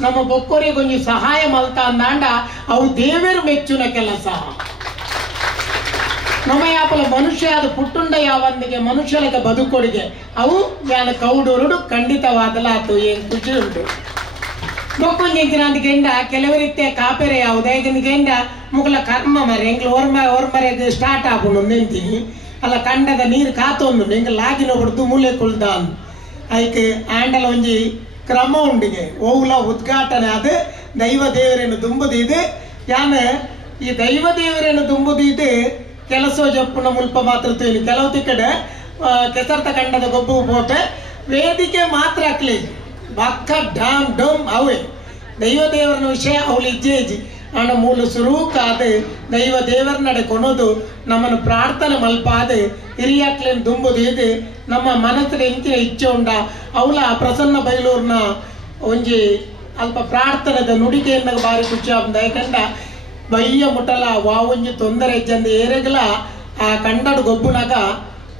ನಮ್ಮ ಬೊಕ್ಕೋರಿಗೆ ಒಂಜಿ ಸಹಾಯ ಮಲ್ತಾ ಅಂದಾಂಡ ಅವು ದೇವರು ಮೆಚ್ಚುನ ಕೆಲಸ ನಮ್ಮ ಯಾಪಲ ಮನುಷ್ಯ ಅದು ಪುಟ್ಟುಂಡ ಯಾವಂದಿಗೆ ಮನುಷ್ಯನಿಗೆ ಬದುಕೊಡಿಗೆ ಅವು ಯಾನ ಕೌಡೂರು ಖಂಡಿತವಾದಲ್ಲ ಆತು ಏನ್ ಖುಷಿ ಉಂಟು ಬೊಕ್ಕೊಂಜಿನ ಅಂದ್ಕೆಂಡ ಕೆಲವರಿತ್ತೆ ಕಾಪೆರೆ ಯಾವ್ದು ಹೇಗೆಂದ ಮುಗಲ ಕರ್ಮ ಮರೆ ಎಂಗ್ಲು ಓರ್ಮರೆಗೆ ಸ್ಟಾರ್ಟ್ ಆಗುಂಡು ನಿಂತೀನಿ ಅಲ್ಲ ಕಂಡದ ನೀರು ಕಾತೊಂದು ಎಂಗ್ಲು ಲಾಗಿನ ಹೊಡೆದು ಮೂಲೆ ಕುಳ್ದ ಐಕ್ ಆಂಡಲ ಒಂಜಿ ಕ್ರಮ ಉಂಡಿಗೆ ಓವುಲ ಉದ್ಘಾಟನೆ ಅದು ದೈವ ದೇವರನ್ನು ತುಂಬುದಿದು ಯಾನ ಈ ದೈವ ದೇವರನ್ನು ತುಂಬುದಿದು ಕೆಲಸ ಜಪ್ಪುನ ಮುಲ್ಪ ಮಾತ್ರ ತೇಲಿ ಕೆಲವು ತಿಕ್ಕಡೆ ಕೆಸರ್ತ ಕಂಡದ ಗೊಬ್ಬು ಪೋಟೆ ವೇದಿಕೆ ಮಾತ್ರ ಹಾಕ್ಲಿ ಬಕ್ಕ ಡಾಮ್ ಡೋಮ್ ಅವೇ ದೈವ ದೇವರನ ವಿಷಯ ಅವಳು ಇಜ್ಜೇಜಿ ಹಣ ಮೂಲ ಸುರೂಕಾದ ದೈವ ದೇವರ ನಡೆ ಕೊನೋದು ನಮ್ಮನ್ನು ಪ್ರಾರ್ಥನೆ ಮಲ್ಪಾದ ಹಿರಿಯಾಕ್ಲೇನು ದುಂಬುದು ಇದು ನಮ್ಮ ಮನಸ್ಸಿನ ಇಂಚಿನ ಇಚ್ಛೆ ಉಂಡ ಅವಳ ಪ್ರಸನ್ನ ಬೈಲೂರ್ನ ಒಂಜಿ ಅಲ್ಪ ಪ್ರಾರ್ಥನೆದ ನುಡಿಕೆಯಿಂದ ಬಾರಿ ಖುಷಿ ಆದ ಯಾಕಂಡ ಬಯ್ಯ ಮುಟ್ಟಲ ಒಂಜಿ ತೊಂದರೆ ಇಜ್ಜಂದ ಏರೆಗಲ ಆ ಕಂಡಡು ಗೊಬ್ಬುನಾಗ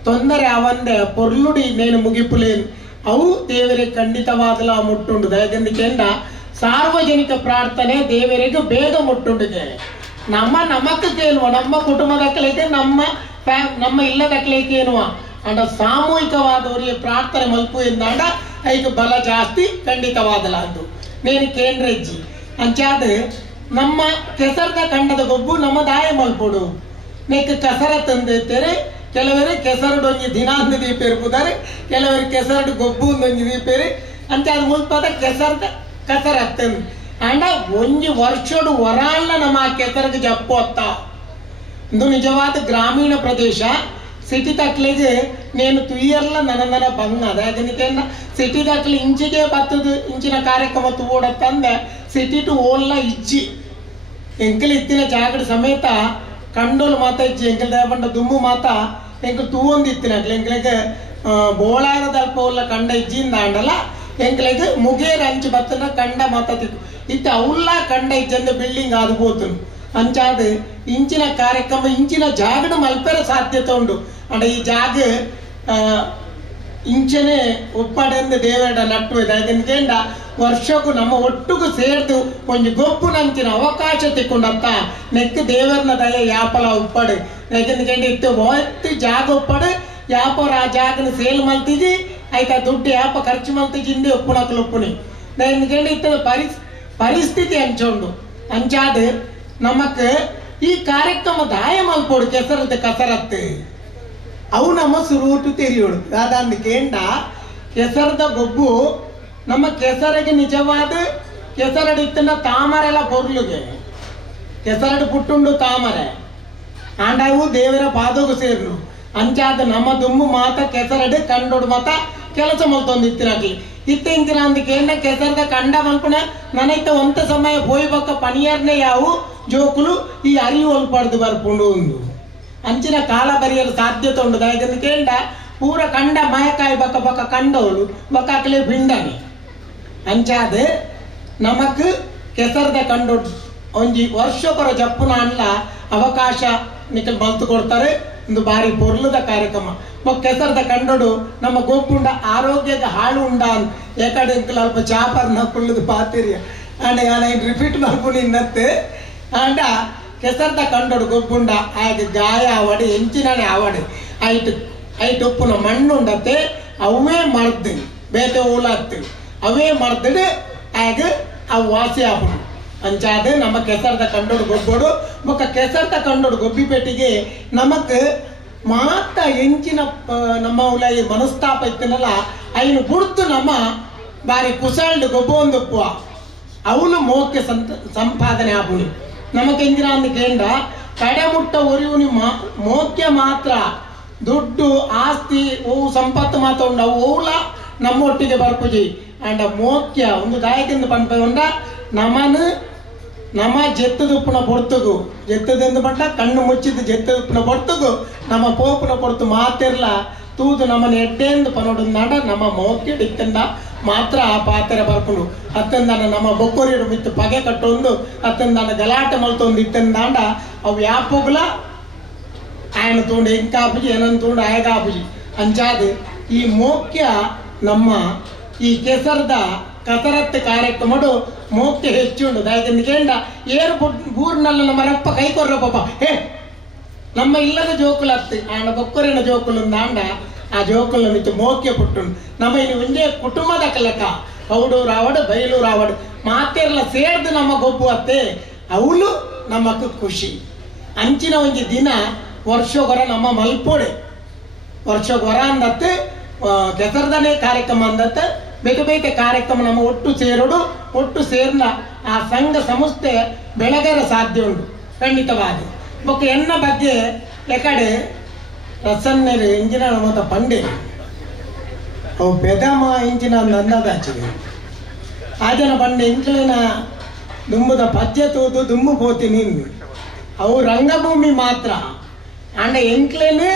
ತೊಂದರೆ ಅವಂದೆ ಪೊರ್ಲುಡಿ ನೇನು ಮುಗಿಪುಲೇನು ಅವು ದೇವರಿಗೆ ಖಂಡಿತವಾದಲ ಮುಟ್ಟುಂಡು ಯಾಕಂದ್ರೆ ಸಾರ್ವಜನಿಕ ಪ್ರಾರ್ಥನೆ ದೇವರಿಗೆ ಬೇಗ ಮುಟ್ಟುಂಡಿದೆ ನಮಕ್ ಕೇಳುವ ನಮ್ಮ ಕುಟುಂಬದಕ್ಕೆ ನಮ್ಮ ಇಲ್ಲದಕ್ಕೆ ಏನುವ ಅಂಡ ಸಾಮೂಹಿಕವಾದವರಿಗೆ ಪ್ರಾರ್ಥನೆ ಮಲ್ಪು ಎಂದಾಂಡ ಐದು ಬಲ ಜಾಸ್ತಿ ಖಂಡಿತವಾದಲ ಅಂದು ನೇನು ಕೇಂದ್ರಜ್ಜಿ ಅಂಚಾದ ನಮ್ಮ ಕೆಸರದ ಕಂಡದ ಗೊಬ್ಬು ನಮ್ಮ ದಾಯ ಮಲ್ಪೊಡು ನೆಕ್ ಕಸರ ತಂದಿರ್ತಾರೆ ಕೆಲವರು ಕೆಸರಡು ಒಂಜಿ ದಿನಾಂತ ದೀಪ ಇರ್ಬುದಾರೆ ಕೆಲವರು ಕೆಸರಡು ಗೊಬ್ಬು ಒಂಜಿ ದೀಪ ಅಂತ ಅದು ಮುಲ್ಪದ ಕೆಸರದ ಕಸರತ್ತಂದು ಅಂಡ ಒಂಜಿ ವರ್ಷಡು ವರಾಳ ನಮ್ಮ ಆ ಕೆಸರಿಗೆ ಜಪ್ಪು ಅತ್ತ ಇದು ನಿಜವಾದ ಗ್ರಾಮೀಣ ಪ್ರದೇಶ ಸಿಟಿ ತಕ್ಲಿಗೆ ನೇನು ತುಯ್ಯರ್ಲ ನನ್ನ ಬಂಗ ಅದ ಯಾಕಂದ್ರೆ ಸಿಟಿ ತಕ್ಲಿ ಇಂಚಿಗೆ ಬತ್ತದು ಇಂಚಿನ ಕಾರ್ಯಕ್ರಮ ತೂಡತ್ತಂದೆ ಸಿಟಿ ಟು ಓಲ್ಲ ಇಜ್ಜಿ ಎಂಕಲ್ ಇತ್ತಿನ ಜಾಗದ ಸಮೇತ ಕಂಡೋಲು ಮಾತ ಇಜ್ಜಿ ಎಂಕಲ್ ದೇವಣ್ಣ ದುಮ್ಮು ಮಾತ ಎಂಕಲ್ ತೂವೊಂದು ಇತ್ತಿನ ಎಂಕಲಿಗೆ ಬೋಳಾರದ ಅಲ್ಪ ಉಲ್ಲ ಕಂಡ ಇಜ್ಜಿಂದ ಆಂಡಲ್ಲ ಎಂಕಲಿಗೆ ಮುಗೇರು ಅಂಚು ಬತ್ತನ ಕಂಡ ಮಾತ ತಿಕ್ಕು ಇತ್ತು ಅವಲ್ಲ ಕಂಡ ಇಜ್ಜಂದ ಬಿಲ್ಡಿಂಗ್ ಆದು ಹೋತನು ಅಂಚಾದ ಇಂಚಿನ ಕಾರ್ಯಕ್ರಮ ಇಂಚಿನ ಜಾಗದ ಮಲ್ಪೆರ ಸಾಧ್ಯತೆ ಉಂಡು ಅಂಡ ಈ ಜಾಗ ಇಂಚನೆ ಒಪ್ಪಡೆಂದು ದೇವರ ನಟ್ಟುವುದು ಯಾಕಂದ್ರೆ ವರ್ಷಕ್ಕೂ ನಮ್ಮ ಒಟ್ಟಿಗೂ ಸೇರ್ದು ಒಂದು ಗೊಬ್ಬು ನಂಚಿನ ಅವಕಾಶ ತಿಕ್ಕೊಂಡಂತ ನೆಕ್ ದೇವರನ ದಯ ಯಾಪಲ ಉಪ್ಪಡು ಯಾಕಂದ್ರೆ ಇತ್ತು ಒತ್ತು ಜಾಗ ಉಪ್ಪಡು ಯಾಪರ ಆ ಜಾಗನ ಸೇಲ್ ಮಲ್ತಿಜಿ ಆಯ್ತಾ ದುಡ್ಡು ಯಾಪ ಖರ್ಚು ಮಲ್ತಿಜಿ ಹಿಂದೆ ಒಪ್ಪುಣಕ್ಲು ಒಪ್ಪುನಿ ಯಾಕಂದ್ರೆ ಇತ್ತದ ಪರಿಸ್ಥಿತಿ ಹಂಚೋಂಡು ಅಂಚಾದ ನಮಕ್ ಈ ಕಾರ್ಯಕ್ರಮ ದಾಯ ಮಲ್ಪೋಡು ಕೆಸರದ್ದು ಕಸರತ್ತು ಅವು ನಮ್ಮ ಸುರುಟು ತೆರಿಯೋಡು ಅದಂದು ಕೇಂಡ ಕೆಸರದ ಗೊಬ್ಬು ನಮ್ಮ ಕೆಸರಿಗೆ ನಿಜವಾದ ಕೆಸರಡಿತ್ತನ ತಾಮರೆಲ್ಲ ಪೊರ್ಲುಗೆ ಕೆಸರಡು ಪುಟ್ಟುಂಡು ತಾಮರೆ ಆಂಡವು ದೇವರ ಪಾದೋಗು ಸೇರ್ನು ಅಂಚಾದ ನಮ್ಮ ದುಮ್ಮು ಮಾತ ಕೆಸರಡು ಕಂಡೋಡು ಮಾತ ಕೆಲಸ ಮಲ್ತೊಂದು ಇತ್ತಿನಾಗ್ಲಿ ಇತ್ತಿಂಚಿನ ಅಂದು ಕೇಂಡ ಕೆಸರದ ಕಂಡ ಮಲ್ಪುಣ ನನೈತ ಒಂತ ಸಮಯ ಪೋಯಿ ಬಕ್ಕ ಪನಿಯರ್ನೆ ಯಾವು ಜೋಕುಲು ಈ ಅರಿವು ಒಲ್ಪಡ್ದು ಬರ್ಪುಂಡು ಒಂದು ಅಂಚಿನ ಕಾಲ ಬರೆಯಲು ಸಾಧ್ಯತೆ ಉಂಟು ಯಾಕಂದ್ರೆ ಕೇಂಡ ಪೂರ ಕಂಡ ಮಯಕಾಯಿ ಬಕ್ಕ ಬಕ್ಕ ಕಂಡವಳು ಬಕ್ಕಾಕ್ಲೆ ಭಿಂಡನೆ ಅಂಚಾದ ನಮಕ್ ಕೆಸರದ ಕಂಡು ಒಂಜಿ ವರ್ಷಕೊರ ಜಪ್ಪುನ ಅಣ್ಣ ಅವಕಾಶ ನಿಖಲ್ ಮಲ್ತು ಕೊಡ್ತಾರೆ ಒಂದು ಬಾರಿ ಪೊರ್ಲದ ಕಾರ್ಯಕ್ರಮ ಕೆಸರದ ಕಂಡೋಡು ನಮ್ಮ ಗೊಬ್ಬುಂಡ ಆರೋಗ್ಯದ ಹಾಳು ಉಂಡ ಯಾಕಡೆ ಅಲ್ಪ ಚಾಪರ್ನ ಕುಳ್ಳದು ಪಾತಿರಿಯ ಅಂಡ ರಿಪೀಟ್ ಮಾಡ್ಕೊಂಡು ಇನ್ನತ್ತೆ ಅಂಡ ಕೆಸರದ ಕಂಡೋಡು ಗೊಬ್ಬುಂಡ ಆಯ್ತು ಗಾಯ ಆವಡು ಎಂಚಿನೇ ಆವಡು ಐಟ್ ಉಪ್ಪುನ ಮಣ್ಣು ಉಂಡತ್ತೆ ಅವೇ ಮರ್ದು ಬೇತೆ ಊಲತ್ತು ಅವೇ ಮರ್ದು ಆಗ ಅವು ವಾಸಿ ಆಪುಡು ಅಂಚಾದ ನಮ್ಮ ಕೆಸರದ ಕಂಡೋಡು ಗೊಬ್ಬೋಡು ಬೊಕ್ಕ ಕೆಸರದ ಕಂಡೋಡು ಗೊಬ್ಬಿ ಪೆಟ್ಟಿಗೆ ನಮಕ್ ಮಾತ ಎಂಚಿನ ನಮ್ಮ ಉಲ ಮನಸ್ತಾಪ ಇತ್ತನಲ್ಲ ಐನು ಬುಡ್ತು ನಮ್ಮ ಬಾರಿ ಕುಸಲ್ಡು ಗೊಬ್ಬೊಂದೊಪ್ಪುವ ಅವನು ಮೋಕ್ಕೆ ಸಂಪಾದನೆ ಆಪುನಿ ನಮಕ್ ಎಂಜಿನ ಅಂದ ಕೇಂದ್ರ ಕಡೆಮುಟ್ಟ ಒರಿಯುನಿ ಮೋಕ್ಕೆ ಮಾತ್ರ ದುಡ್ಡು ಆಸ್ತಿ ಓ ಸಂಪತ್ತು ಮಾತ್ರ ಉಂಡು ಅವು ಓಲ ನಮ್ಮೊಟ್ಟಿಗೆ ಬರ್ಪುಜಿ ಅಂಡ ಮೋಕ್ಯ ಒಂದು ದಾಯದಿಂದ ಪಂಡ ನಮನು ನಮ್ಮ ಜೆತ್ತದುಪ್ಪನ ಪೊರ್ತುಗು ಜೆತ್ತದೆಂದು ಪಂಡ ಕಣ್ಣು ಮುಚ್ಚಿದ ಜೆತ್ತದುಪ್ಪನ ಪೊರ್ತುಗು ನಮ್ಮ ಪೋಪನ ಪೊರ್ತು ಮಾತಿರ್ಲ ತೂದು ನಮ್ಮನ ಎಡ್ಡೆಂದು ಪನೋಡು ನಾಡ ನಮ್ಮ ಮೋಕ್ಯ ಇತ್ತಂದ ಮಾತ್ರ ಆ ಪಾತ್ರೆ ಬರ್ಕೊಂಡು ಅತ್ತಂದಾನ ನಮ್ಮ ಬೊಕ್ಕೋರಿಯರು ಮಿತ್ತು ಪಗೆ ಕಟ್ಟೊಂದು ಅತ್ತಂದಾನ ಗಲಾಟೆ ಮಲ್ತೊಂದು ಇತ್ತಂದಾಂಡ ಅವು ಯಾಪೋಗ್ಲ ఆయన తోడు ఎంకాపుజి ఎనం తోడు ఆయగాపుజి అంచాది ఈ మోక్య నమ్మ ఈ ಕೆಸರ್ದ ಕಸರತ್ತು ಕಾರ್ಯಕ್ರಮಡು ಮೋಕ್ಯ ಹೆಚ್ಚುಂಡು ದಾಯಕಂದಿಕೇಂಡ ಏರು ಊರಿನಲ್ಲ ನಮ್ಮ ರಪ್ಪ ಕೈ ಕೊರ್ರ ಪಾಪ ಹೇ ನಮ್ಮ ಇಲ್ಲದ ಜೋಕುಲತ್ತು ఆయన ಬೊಕ್ಕೊರಿನ ಜೋಕುಲು ದಾಂಡ ಆ ಜೋಕುಲ ಮಿತ್ತು ಮೋಕ್ಯ ಪುಟ್ಟುಂಡು ನಮ್ಮ ಇಲ್ಲಿ ಒಂದೇ ಕುಟುಂಬದ ಕಲಕ ಹೌಡು ರಾವಡು ಬಯಲು ರಾವಡು ಮಾತೆರ್ಲ ಸೇರ್ದು ನಮ್ಮ ಗೊಬ್ಬು ಅತ್ತೆ ಅವಳು ನಮಕ್ ಖುಷಿ ಅಂಚಿನ ಒಂಜಿ ದಿನ ವರ್ಷಗೊರ ನಮ್ಮ ಮಲ್ಪೋಡೆ ವರ್ಷಗೊರ ಅಂದತ್ತೆ ಕೆಸರ್ದನೆ ಕಾರ್ಯಕ್ರಮ ಅಂದತ್ತೆ ಬೇತೆ ಬೇತೆ ಕಾರ್ಯಕ್ರಮ ನಮ್ಮ ಒಟ್ಟು ಸೇರೋಡು ಒಟ್ಟು ಸೇರ್ನ ಆ ಸಂಘ ಸಂಸ್ಥೆ ಬೆಳಗರ ಸಾಧ್ಯ ಉಂಟು ಖಂಡಿತವಾದ ಬೊಕ್ಕ ಎನ್ನ ಬಗ್ಗೆ ಎಕಡೆ ಪ್ರಸನ್ನರು ಇಂಜಿನ ಮತ ಪಂಡೆ ಅವು ಬೆದಮ ಇಂಜಿನ ಅನ್ನದಾಚಿದೆ ಆ ಜನ ಪಂಡೆ ಇಂಕ್ಲಿನ ದುಂಬುದ ಪದ್ಯ ತೂದು ದುಂಬು ಪೋತಿ ನಿಂದು ಅವು ರಂಗಭೂಮಿ ಮಾತ್ರ ಅಂಡ ಎಂಕ್ಲೇನು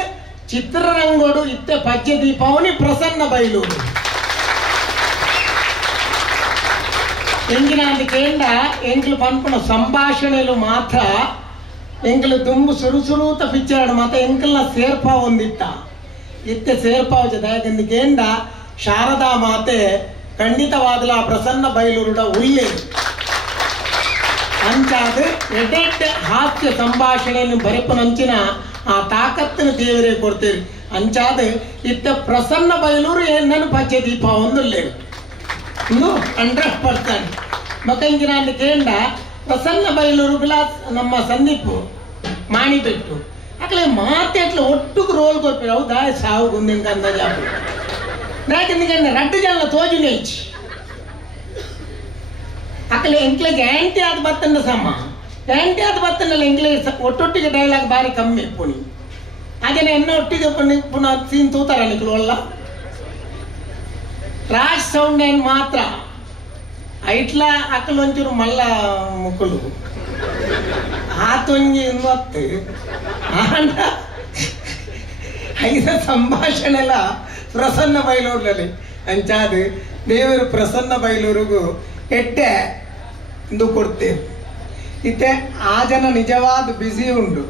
ಚಿತ್ರರಂಗೋಡು ಇತ್ತೆ ಪದ್ಯ ದೀಪಾವಳಿ ಪ್ರಸನ್ನ ಬೈಲೂರು ಎಂಗಿನ ಅದಕ್ಕೇಂಡ ಎಂಕ್ಲು ಪನ್ಪುಣ ಸಂಭಾಷಣೆಲು ಮಾತ್ರ ಎಂಕ್ಲು ದುಂಬು ಸುರುಸುರೂತ ಪಿಚ್ಚರಾಡು ಮಾತ್ರ ಎಂಕ್ಲನ ಸೇರ್ಪಾ ಒಂದಿಟ್ಟ ಇತ್ತೆ ಸೇರ್ಪಾ ದಯದಿಂದಕ್ಕೇಂಡ ಶಾರದಾ ಮಾತೆ ಖಂಡಿತವಾದಲ ಪ್ರಸನ್ನ ಬೈಲೂರುಡ ಉಲ್ಲೆ ಅಂಚಾದ ಎಡೆಡ್ ಹಾಸ್ಯ ಸಂಭಾಷಣೆಯನ್ನು ಬರೆಪನಂಚಿನ ಆ ತಾಕತ್ತಿನ ದೇವರೇ ಕೊಡ್ತೀರಿ ಅಂಚಾದ ಇತ್ತ ಪ್ರಸನ್ನ ಬಯಲೂರು ಏನನ್ನು ಪಚ್ಚೆ ದೀಪ ಒಂದುಲ್ಲೇ ಇನ್ನು 100% ಮಕ್ಕಂಜಿನ ಕೇಂದ್ರ ಪ್ರಸನ್ನ ಬಯಲೂರು ಗ್ಲಾಸ್ ನಮ್ಮ ಸಂದೀಪು ಮಾಣಿಬೆಟ್ಟು ಅಕ್ಲೆ ಮಾತೆ ಅಟ್ಲ ಒಟ್ಟುಗು ರೋಲ್ ಕೊಡ್ತೀರಿ ಹೌದಾ ಸಾವು ಗುಂದಿನ ಅಂದಾಜ ಯಾಕೆಂದ್ರೆ ರಡ್ಡು ಜನ ತೋಜು ನಿಲ್ಚಿ ಅಕ್ಕಲೆ ಎಂಕ್ಲೆಗೆ ಆಂಟಿ ಆದ ಬತ್ತನ್ನ ಸಮ ಆಂಟಿ ಆದ ಬತ್ತನಲ್ಲ ಎಂಕ್ಲೆಗೆ ಒಟ್ಟೊಟ್ಟಿಗೆ ಡೈಲಾಗ್ ಬಾರಿ ಕಮ್ಮಿ ಪುಣಿ ಹಾಗೇನೆ ಎನ್ನ ಒಟ್ಟಿಗೆ ಪುನಃ ಸೀನ್ ತೂತಾರ ನಿಕ್ಲು ಅಲ್ಲ ರಾಜ್ ಸೌಂಡ್ ಏನ್ ಮಾತ್ರ ಐಟ್ಲ ಅಕ್ಕಲು ಒಂಚೂರು ಮಲ್ಲ ಮುಕ್ಕಲು ಆತೊಂಜಿ ಇವತ್ತು ಆಂಡ ಐದ ಸಂಭಾಷಣೆಲ್ಲ ಪ್ರಸನ್ನ ಬೈಲೂರಲ್ಲಿ ಅಂಚಾದು ದೇವರು ಪ್ರಸನ್ನ ಬೈಲೂರಿಗೂ ಎಡ್ಡೆ ಎಂದು ಕೊಡ್ತೇವೆ ಇತ್ತೆ ಆ ಜನ ನಿಜವಾದ ಬ್ಯುಸಿ ಉಂಡು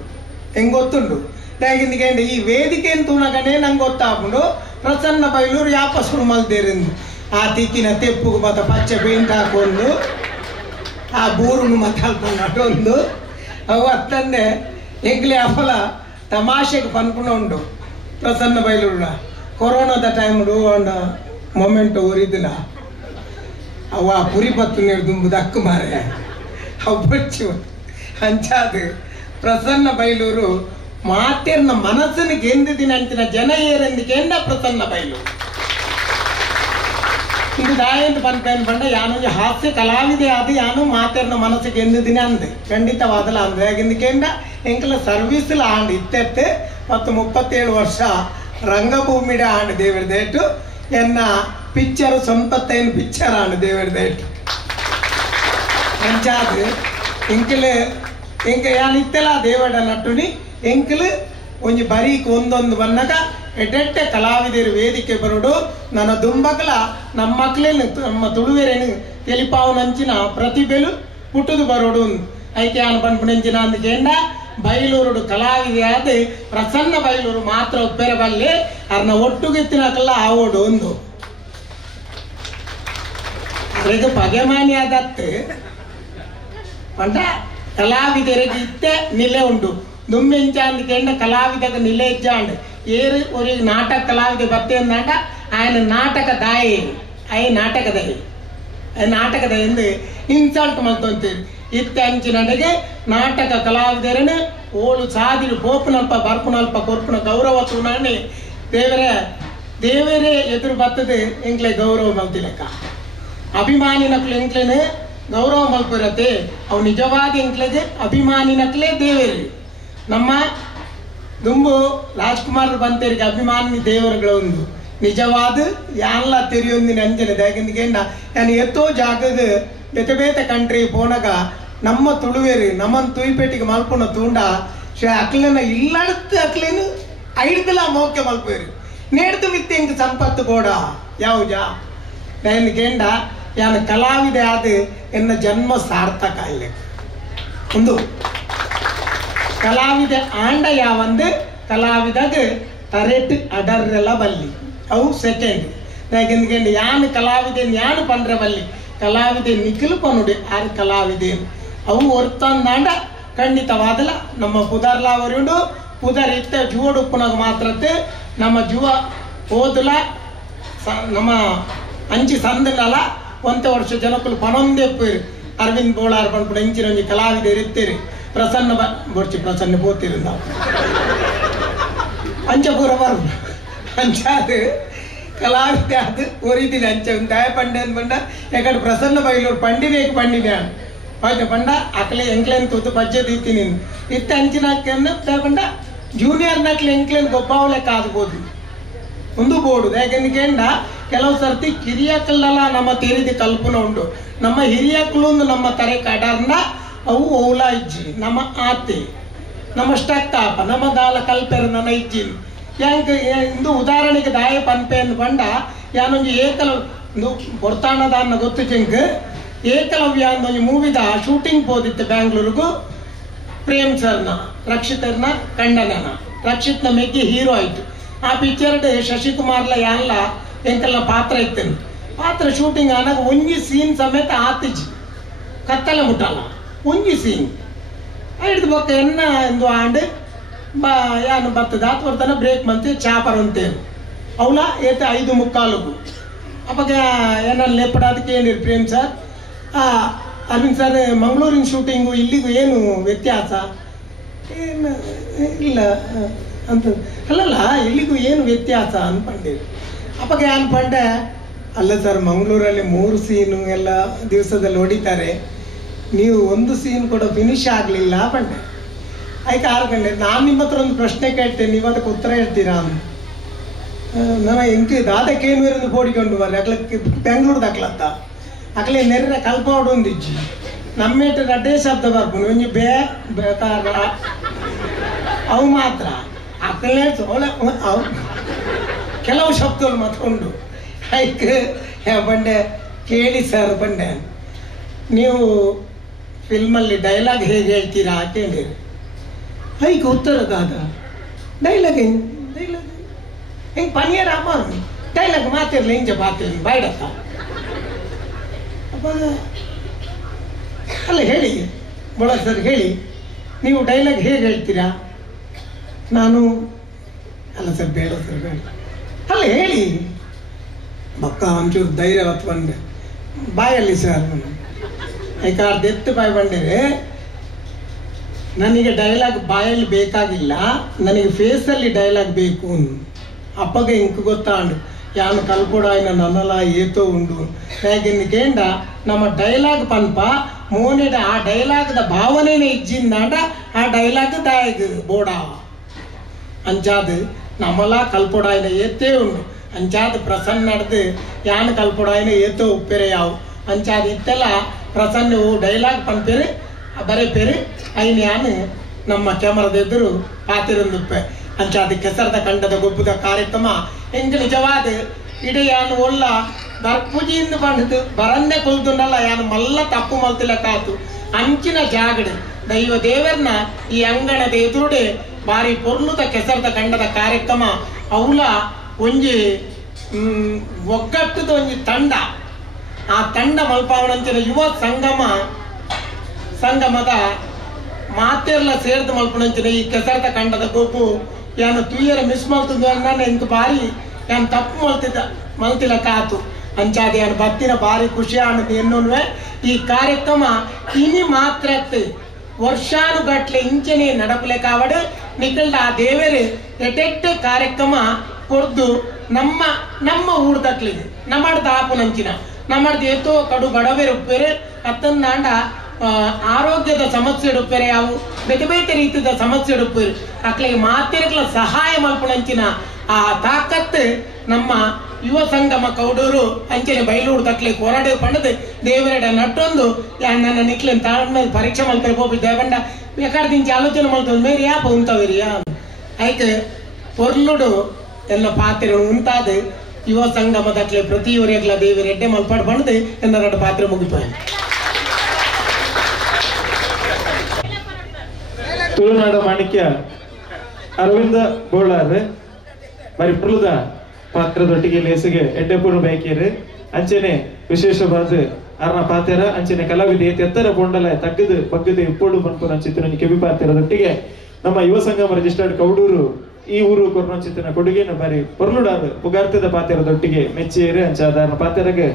ಹೆಂಗೆ ಗೊತ್ತುಂಡು ಯಾಕೆಂದ್ರೆ ಈ ವೇದಿಕೆಯನ್ನು ತೂಣಗಣೆ ನಂಗೆ ಗೊತ್ತಾಗ್ಬಿಡು ಪ್ರಸನ್ನ ಬೈಲೂರು ಯಾಪ ಸುಡು ಮಲ್ದೇರಿಂದು ಆ ತಿಕ್ಕಿನ ತೆಪ್ಪುಗು ಮತ್ತ ಪಚ್ಚೆ ಪೇಂಟ್ ಹಾಕೊಂಡು ಆ ಬೂರುನು ಮತ್ತಾಲ್ಕೊಂಡು ಅಟೊಂದು ಅವು ಅತ್ತಂದೆ ಎಂಗ್ಲೆ ಅಫಲ ತಮಾಷೆಗೆ ಪನ್ಪುಣ ಉಂಡು ಪ್ರಸನ್ನ ಬೈಲೂರುಡ ಕೊರೋನಾದ ಟೈಮ್ ಒಂದ ಮೊಮೆಂಟ್ ಒರಿದಿಲ್ಲ ಅವ ಪುರಿ ಪತ್ತು ದುಂಬು ದಕ್ಕು ಮಾರೆ ಅವು ಬಚ್ಚು ಅಂಚಾದು ಪ್ರಸನ್ನ ಬೈಲೂರು ಮಾತೆರ್ನ ಮನಸ್ಸನ್ನು ಗೆಂದಿದಿನ ಅಂಚಿನ ಜನ ಏರೆಂದಿಗೆಂಡ ಪ್ರಸನ್ನ ಬೈಲೂರು ಇದು ದಾಯಂದು ಪಂಡ ಯಾನು ಹಾಸ್ಯ ಕಲಾವಿದೆ ಆದ ಯಾನು ಮಾತೆರ್ನ ಮನಸ್ಸಿಗೆ ಗೆಂದಿದಿನ ಅಂದೆ ಖಂಡಿತವಾದಲ್ಲ ಅಂದ್ರೆ ಯಾಕೆಂದಿಕೆಂಡ ಎಂಕಲ ಸರ್ವೀಸ್ಲ ಆಂಡ್ ಇತ್ತೆತ್ತೆ ಮತ್ತು 37 ವರ್ಷ ರಂಗಭೂಮಿಡ ಆಂಡ್ ದೇವರದೇಟು ಎನ್ನ ಪಿಕ್ಚರ್ 95 ಪಿಕ್ಚರ್ ಆಂಡ್ ದೇವರದೇಟು ಅಂಚಾದು ಎಂಕಲು ಎಂಕ ಯಾನಿತ್ತೆಲ್ಲ ದೇವಡ ನಟುನಿ ಎಂಕಲು ಒಂಜಿ ಬರೀಕ್ ಒಂದೊಂದು ಬನ್ನಗ ಎಡ್ಡೆಡ್ಡೆ ಕಲಾವಿದರು ವೇದಿಕೆ ಬರೋಡು ನನ್ನ ದುಂಬಕಲ ನಮ್ಮ ಮಕ್ಳೇನು ನಮ್ಮ ತುಳುವೆರೇನು ತೆಲಿಪಾವನಂಚಿನ ಪ್ರತಿಭೆಲು ಪುಟ್ಟದು ಬರೋಡು ಐಕೆ ಅನ್ ಪಂಪುನಂಚಿನ ಅಂದ್ಕೇಂಡ ಬೈಲೂರುಡು ಕಲಾವಿದೆ ಆದ ಪ್ರಸನ್ನ ಬೈಲೂರು ಮಾತ್ರ ಒಪ್ಪೆರಬಲ್ಲೆ ಅರ್ನ ಒಟ್ಟುಗೆತ್ತಿನಕಲ್ಲ ಆವೋಡು ಒಂದು ಅದ್ರಿಗೆ ಪಗೆಮಾನಿ ಆದತ್ತು ಪಂಡ ಕಲಾವಿದರಿಗೆ ಇತ್ತೆ ನಿಲೆ ಉಂಟು ದುಮ್ಮೆಂಚ ಅಂದ್ಕೇಂಡ ಕಲಾವಿದಗ ನಿಲೆ ಇಜ್ಜಾಂಡ್ ಏರು ഒരു ನಾಟಕ ಕಲಾವಿದ ಬತ್ತೆ ಅಂದಾಂಡ ఆయన ನಾಟಕ ದಾಯಿ ಐ ನಾಟಕದಾಯಿ ನಾಟಕದ ಎಂದು ಇನ್ಸಲ್ಟ್ ಮಲ್ತೊಂತೀರಿ ಇತ್ತೆ ಅಂಚಿನಡೆಗೆ ನಾಟಕ ಕಲಾವಿದರನ್ನು ಓಳು ಸಾದಿರು ಪೋಪುನಲ್ಪ ಬರ್ಪುನಲ್ಪ ಕೊರ್ಪುನ ಗೌರವ ತೂಣಿ ದೇವರೇ ಎದುರು ಬರ್ತದೆ ಎಂಕ್ಲೆ ಗೌರವ ಮಲ್ತಿಲೆಕ್ಕ ಅಭಿಮಾನಿನಕ್ಲು ಎಂಕ್ಲೆನೆ ಗೌರವ ಮಲ್ಪಿರತ್ತೆ ಅವು ನಿಜವಾದ ಎಂಕ್ಲೆಗೆ ಅಭಿಮಾನಿನಕ್ಲೇ ದೇವರು ನಮ್ಮ ದುಂಬು ರಾಜ್ಕುಮಾರ್ ಬಂತೇರಿಗೆ ಅಭಿಮಾನಿ ದೇವರುಗಳ ಒಂದು ನಿಜವಾದ ಯಾನ್ಲ ತೆರೆಯೊಂದಿನ ಅಂಜನೆ ಯಾಕೆಂದ್ರೆ ನಾನು ಎತ್ತೋ ಜಾಗದ ಬೇತೆ ಬೇತೆ ಕಂಟ್ರಿ ಪೋನಾಗ ನಮ್ಮ ತುಳುವೇರಿ ನಮ್ಮನ್ ತುಯ್ಪೇಟಿಗೆ ಮಲ್ಪುನ ತೂಂಡ ಅಕ್ಲನ ಇಲ್ಲಡ್ತು ಅಕ್ಲೇನು ಐಡ್ದಲ ಮೋಕೆ ಮಲ್ಪೇರಿ ನೇಡ್ದು ವಿತ್ತೆ ಹಿಂಗೆ ಸಂಪತ್ತು ಗೋಡ ಯಾವ ಜಾ ನಾನು ಕೇಂಡ ಯಾನ ಕಲಾವಿದೆ ಆದ ಎನ್ನ ಜನ್ಮ ಸಾರ್ಥಕ ಇಲ್ಲ ಒಂದು ಕಲಾವಿದೆ ಆಂಡ ಯಾವಂದು ಕಲಾವಿದಾಗ ತರೆಟ್ ಅಡರ್ರೆಲ್ಲ ಬಲ್ಲಿ ಅವು ಸೆಕೆಂಡ್ ಯಾಕೆಂದ್ರೆ ಯಾನು ಕಲಾವಿದೆ ಯಾನು ಪಂಡ್ರೆ ಬಲ್ಲಿ ಕಲಾವಿದೆ ನಿಖಿಲು ಪನುಡೆ ಆರು ಕಲಾವಿದೆ ಅವು ಹೊರ್ತಂದಾಂಡ ಖಂಡಿತವಾದಲ್ಲ ನಮ್ಮ ಪುದರ್ಲಾವರುಂಡು ಪುದರ್ ಇತ್ತ ಜುವಡು ಉಪ್ಪುನಾಗ ಮಾತ್ರತ್ತೆ ನಮ್ಮ ಜುವ ಓದಲ ನಮ್ಮ ಅಂಚಿ ಸಂದನಲ್ಲ ಒಂತೆ ವರ್ಷ ಜನಕ್ಕಲು ಪನೊಂದೇ ಪೇರು ಅರವಿಂದ್ ಬೋಳಾರ್ ಪಂಡ್ಪುಡ ಇಂಚಿನ ಒಂಜಿ ಕಲಾವಿದೆ ಇರುತ್ತೇರಿ ಪ್ರಸನ್ನ ಬರ್ಚಿ ಪ್ರಸನ್ನ ಪೋತಿರು ನಾವು ಅಂಚ ಪೂರ ಬರು ಅಂಚಾದು ಕಲಾವಿದೆ ಅದು ಒರಿದಿನ ಅಂಚೆ ಒಂದು ದಯ ಪಂಡೆ ಅಂದ್ಪಂಡ ಯಾಕಂದ್ರೆ ಪ್ರಸನ್ನ ಬೈಲೂರು ಪಂಡಿನೇಗೆ ಪಂಡಿನೆ ಆಯ್ತು ಪಂಡ ಅಕ್ಲೆ ಎಂಕ್ಲೇನ್ ತೂತು ಪಜ್ಜೆ ದೀತೀನಿ ಇತ್ತ ಅಂಚಿನಕ್ಕನ್ನು ಪಂಡ ಜೂನಿಯರ್ ನಕ್ಲೆ ಎಂಕ್ಲೇನ್ ಗೊಬ್ಬಾವಲೆ ಕಾದ್ಬೋದು ಒಂದು ಬೋರ್ಡು ಯಾಕೆಂದ್ರೆ ಕೆಲವು ಸರ್ತಿ ಕಿರಿಯಕ್ಕಲ್ಲ ನಮ್ಮ ತೆರಿದ ಕಲ್ಪನೆ ಉಂಟು ನಮ್ಮ ಹಿರಿಯಕ್ಕಳು ನಮ್ಮ ತರೆ ಕಡರ್ನ ಅವು ಓಲ ಇಜ್ಜಿ ನಮ್ಮ ಆತೆ ನಮ್ಮ ಸ್ಟಕ್ಕಾಪ ನಮ್ಮ ದಾಲ ಕಲ್ಪೆರ ನನ್ನ ಇಜ್ಜಿ ಯಾಂಕ ಇಂದು ಉದಾಹರಣೆಗೆ ದಾಯ ಪನ್ಪೆ ಅಂದು ಪಂಡ ಯಾನೊಂದು ಏಕಲ ಹೊರ್ತಾಣದ ಗೊತ್ತು ಚೆಂಕ್ ಏಕಲವ್ಯ ಅಂದೊಂದು ಮೂವಿದ ಶೂಟಿಂಗ್ ಹೋದಿತ್ತು ಬ್ಯಾಂಗ್ಳೂರಿಗೂ ಪ್ರೇಮ್ ಸರ್ನ ರಕ್ಷಿತರ್ನ ಕಂಡನನ ರಕ್ಷಿತ್ನ ಮೆಗ್ಗಿ ಹೀರೋ ಆಯ್ತು ಆ ಪಿಕ್ಚರ್ ಶಶಿಕುಮಾರ್ಲ ಯಾನ್ಲ ಎಂಕಲ್ನ ಪಾತ್ರ ಇತ್ತೇನೆ ಪಾತ್ರ ಶೂಟಿಂಗ್ ಆನಾಗ ಒಂಜಿ ಸೀನ್ ಸಮೇತ ಆತಿಜಿ ಕತ್ತಲೆ ಮುಟ್ಟಲ್ಲ ಒಂಜಿ ಸೀನ್ ಹಿಡಿದು ಬೊಕ್ಕ ಎನ್ನ ಎಂದು ಆಂಡ್ ಬಾ ಯಾನು ಬರ್ತದ ಆತ ಬರ್ತಾನೆ ಬ್ರೇಕ್ ಮಂತಿ ಚಾಪರ್ ಅಂತೇನು ಅವಳ ಏತ 5:45 ಅವಾಗ ಏನಲ್ಲಿ ಲೆಪ್ಪಡೋದಕ್ಕೆ ಏನಿರಿ ಪ್ರೇಮ್ ಸರ್ ಅರವಿಂದ್ ಸರ್ ಮಂಗಳೂರಿನ ಶೂಟಿಂಗು ಇಲ್ಲಿಗೂ ಏನು ವ್ಯತ್ಯಾಸ ಏನು ಇಲ್ಲ ಅಂತ ಅಲ್ಲಲ್ಲ ಇಲ್ಲಿಗೂ ಏನು ವ್ಯತ್ಯಾಸ ಅನ್ಕೊಂಡೇವಿ ಅವಾಗ ಅನ್ಕೊಂಡೆ ಅಲ್ಲ ಸರ್ ಮಂಗಳೂರಲ್ಲಿ 3 ಸೀನು ಎಲ್ಲ ದಿವಸದಲ್ಲಿ ಹೊಡಿತಾರೆ ನೀವು ಒಂದು ಸೀನ್ ಕೂಡ ಫಿನಿಶ್ ಆಗಲಿಲ್ಲ ಬಂಡೆ ಆಯ್ಕೆ 6 ಗಂಟೆ ನಾನು ನಿಮ್ಮ ಹತ್ರ ಒಂದು ಪ್ರಶ್ನೆ ಕೇಳ್ತೇನೆ ನೀವು ಅದಕ್ಕೆ ಉತ್ತರ ಹೇಳ್ತೀರಾ ಅಂತ ನಾನು ಎಂಕೆ ದಾದಕ್ಕೇನು ಇರೋದು ಬೋಡಿಕೊಂಡು ಬರ್ರಿ ಅಕ್ಲಕ್ಕೆ ಬೆಂಗಳೂರು ದಾಕ್ಲತ್ತ ಅಕ್ಲೆ ನೆರೆ ಕಲ್ಪ ಹೊಡೊಂದಿಜ್ಜಿ ನಮ್ಮೇಟ ಅಡ್ಡೇ ಶಬ್ದ ಬರ್ಬೋದು ಒಂಜಿ ಬೇಕಾರ ಅವು ಮಾತ್ರ ಅಕ್ಲೆ ಅವು ಕೆಲವು ಶಬ್ದಗಳು ಮತ್ಕೊಂಡು ಆಯ್ಕೆ ಬಂಡೆ ಕೇಳಿ ಸರ್ ಬಂಡೆ ನೀವು ಫಿಲ್ಮಲ್ಲಿ ಡೈಲಾಗ್ ಹೇಗೆ ಹೇಳ್ತೀರಾ ಕೇಳಿರಿ ಐಕೆ ಉತ್ತರದಾದ ಡೈಲಾಗ್ ಹೆಂಗೆ ಪನಿಯರ ಅಮ್ಮ ಡೈಲಾಗ್ ಮಾತಿರ್ಲಿ ಹಿಂಜೆ ಮಾತಿರ್ಲಿ ಬಾಯ್ಡಕ್ಕ ಅಪ್ಪ ಅಲ್ಲ ಹೇಳಿ ಮೊಳ ಸರ್ ಹೇಳಿ ನೀವು ಡೈಲಾಗ್ ಹೇಗೆ ಹೇಳ್ತೀರಾ ನಾನು ಅಲ್ಲ ಸರ್ ಬೇಡ ಸರ್ ಬೇಡ ಅಲ್ಲ ಹೇಳಿ ಬಕ್ಕ ಒಂಚೂರು ಧೈರ್ಯವತ್ತು ಬಂದೆ ಬಾಯಲ್ಲಿ ಸರ್ ಯಾಕೆ ಎತ್ತು ಬಾಯಿ ಬಂದಿರೆ ನನಗೆ ಡೈಲಾಗ್ ಬಾಯಲ್ಲಿ ಬೇಕಾಗಿಲ್ಲ ನನಗೆ ಫೇಸಲ್ಲಿ ಡೈಲಾಗ್ ಬೇಕು ಅಪ್ಪಗೆ ಇಂಕ ಗೊತ್ತಾಂಡು ಯಾನು ಕಲ್ಪೊಡಾಯಿನ ನನ್ನಲ ಏತೋ ಉಂಡು ಹೇಗೆಂದು ಕೇಂಡ ನಮ್ಮ ಡೈಲಾಗ್ ಪನ್ಪ ಮೋನೆಡ ಆ ಡೈಲಾಗ್ದ ಭಾವನೆನೇ ಇಜ್ಜಿಂದಾಂಡ ಆ ಡೈಲಾಗ್ ದಾಯಗ್ ಬೋಡ ಅಂಚಾದು ನಮ್ಮಲ ಕಲ್ಪೊಡಾಯಿನ ಏತೇ ಉಂಡು ಅಂಚಾದು ಪ್ರಸನ್ನ ನಡೆದು ಯಾನು ಕಲ್ಪೊಡಾಯಿನ ಏತೋ ಉಪ್ಪೆರೆ ಯಾವು ಅಂಚಾದು ಇತ್ತೆಲ್ಲ ಪ್ರಸನ್ನ ಡೈಲಾಗ್ ಪನ್ಪೇರು ಬರೇ ಪೇರು ಐನ್ ಯಾನು ನಮ್ಮ ಕ್ಯಾಮರಾದ ಎದುರು ಪಾತಿರೊಂದುಪ್ಪೆ ಅಂಚಾದ ಕೆಸರದ ಕಂಡದ ಗೊಬ್ಬುದ ಕಾರ್ಯಕ್ರಮ ಹೆಂಗೆ ನಿಜವಾದ ಇಡೀ ಯಾನು ಒಲ್ಲ ಬರ್ಪುಜಿಯಿಂದ ಬಂದು ಬರನ್ನೇ ಕೊಲ್ದುಂಡಲ್ಲ ಯಾನು ಮಲ್ಲ ತಪ್ಪು ಮಲ್ತಿಲ್ಲ ಕಾತು ಅಂಚಿನ ಜಾಗಡೆ ದೈವ ದೇವರನ್ನ ಈ ಅಂಗಣದ ಎದುರುಡೆ ಬಾರಿ ಪೊರ್ಲುದ ಕೆಸರದ ಕಂಡದ ಕಾರ್ಯಕ್ರಮ ಅವಲ ಒಂಜಿ ಒಗ್ಗಟ್ಟದ ಒಂಜಿ ತಂಡ ಆ ತಂಡ ಮಲ್ಪಾವಣಂಚಿನ ಯುವ ಸಂಗಮದ ಮಾತೆಲ್ಲ ಸೇರಿದ ಮಲ್ಪಣಂಚಿನ ಈ ಕೆಸರದ ಕಂಡದ ಗೊಬ್ಬು ಯಾನು ತುಯ್ಯರ ಮಿಸ್ ಮಲ್ತದ್ದು ನಾನು ಎಂತ ಬಾರಿ ಯಾನು ತಪ್ಪು ಮಲ್ತಿಲ್ಲ ಕಾತು ಅಂಚಾದ ಯಾನು ಬತ್ತಿನ ಬಾರಿ ಖುಷಿ ಆನದು ಎನ್ನುವೆ ಈ ಕಾರ್ಯಕ್ರಮ ಇನಿ ಮಾತ್ರತ್ತೆ ವರ್ಷಾನುಗಟ್ಲೆ ಇಂಚನೆ ನಡಪಲೆ ಕಾವಡು ನಿಕಲ್ದ ಆ ದೇವರೇ ಎಟೆಟ್ಟ ಕಾರ್ಯಕ್ರಮ ಕೊಡ್ದು ನಮ್ಮ ಊರ್ದಕ್ಲಿಗೆ ನಮ್ಮಡ್ದ ಆಪುನಂಚಿನ ನಮ್ಮಡ್ದು ಎತ್ತೋ ಕಡು ಬಡವೇರು ಉಪ್ಪೇರೆ ಅತ್ತಂದಾಂಡ ಆರೋಗ್ಯದ ಸಮಸ್ಯೆ ಇಡುಪ್ಪೇರೆ ಯಾವು ಬೇತೆ ಬೇತೆ ರೀತಿಯ ಸಮಸ್ಯೆ ಇಡುಪ್ಪೇರು ಅಕ್ಲಿಗೆ ಮಾತಿರಕ್ಲ ಸಹಾಯ ಮಲ್ಪಣಂಚಿನ ಆ ತಾಕತ್ತು ನಮ್ಮ ಯುವ ಸಂಗಮ ಕೌಡೂರು ಅಂಚನೆ ಬೈಲೂರು ತಕ್ಲೆ ಹೊರಡೆ ಪಂಡದು ದೇವರಡ ನಟ್ಟೊಂದು ನನ್ನ ನಿಕ್ಲಿನ ತಾಳ್ಮೇಲೆ ಪರೀಕ್ಷೆ ಮಲ್ಪರೆ ಹೋಗಿ ದೇವಂಡ ಬೇಕಾದ್ರೆ ದಿಂಚಿ ಆಲೋಚನೆ ಮಾಡ್ತದೆ ಮೇರಿ ಯಾಪ ಉಂಟವರಿಯಾ ಆಯ್ತು ಪೊರ್ಲುಡು ಎಲ್ಲ ಪಾತ್ರೆ ಉಂಟಾದ ಯುವ ಸಂಗಮ ತಕ್ಲೆ ಪ್ರತಿಯವರೆಗ್ಲ ದೇವರ ಎಡ್ಡೆ ಮಲ್ಪಾಡು ಪಂಡದು ಎನ್ನರಡು ಪಾತ್ರೆ ಮುಗಿಪೋಯಿ ತುಳುನಾಡ ಮಾಣಿಕ್ಯ ಅರವಿಂದ ಬೋಳಾರ್ ಬರಿ ಪುಳುದ ಪಾತ್ರದೊಟ್ಟಿಗೆ ಲೇಸಿಗೆ ಎಡ್ಡೆಪುರು ಬೈಕೇರು ಅಂಚನೆ ವಿಶೇಷವಾದ ಅರ್ನ ಪಾತೆರ ಅಂಚನೆ ಕಲಾವಿದೆ ಎತ್ತರ ಬೊಂಡಲ ತಗ್ಗದು ಬಗ್ಗದು ಇಪ್ಪೋಡು ಪನ್ಪುರ ಚಿತ್ರ ಕೆವಿ ಪಾತೆರದೊಟ್ಟಿಗೆ ನಮ್ಮ ಯುವ ಸಂಗಮ ರಿಜಿಸ್ಟರ್ಡ್ ಕೌಡೂರು ಈ ಊರು ಕೊರೋನಾ ಚಿತ್ರನ ಕೊಡುಗೆನ ಬಾರಿ ಪೊರ್ಲುಡಾದ ಪುಗಾರ್ತದ ಪಾತೆರದೊಟ್ಟಿಗೆ ಮೆಚ್ಚೇರು ಅಂಚಾದ ಪಾತೆರಗೆ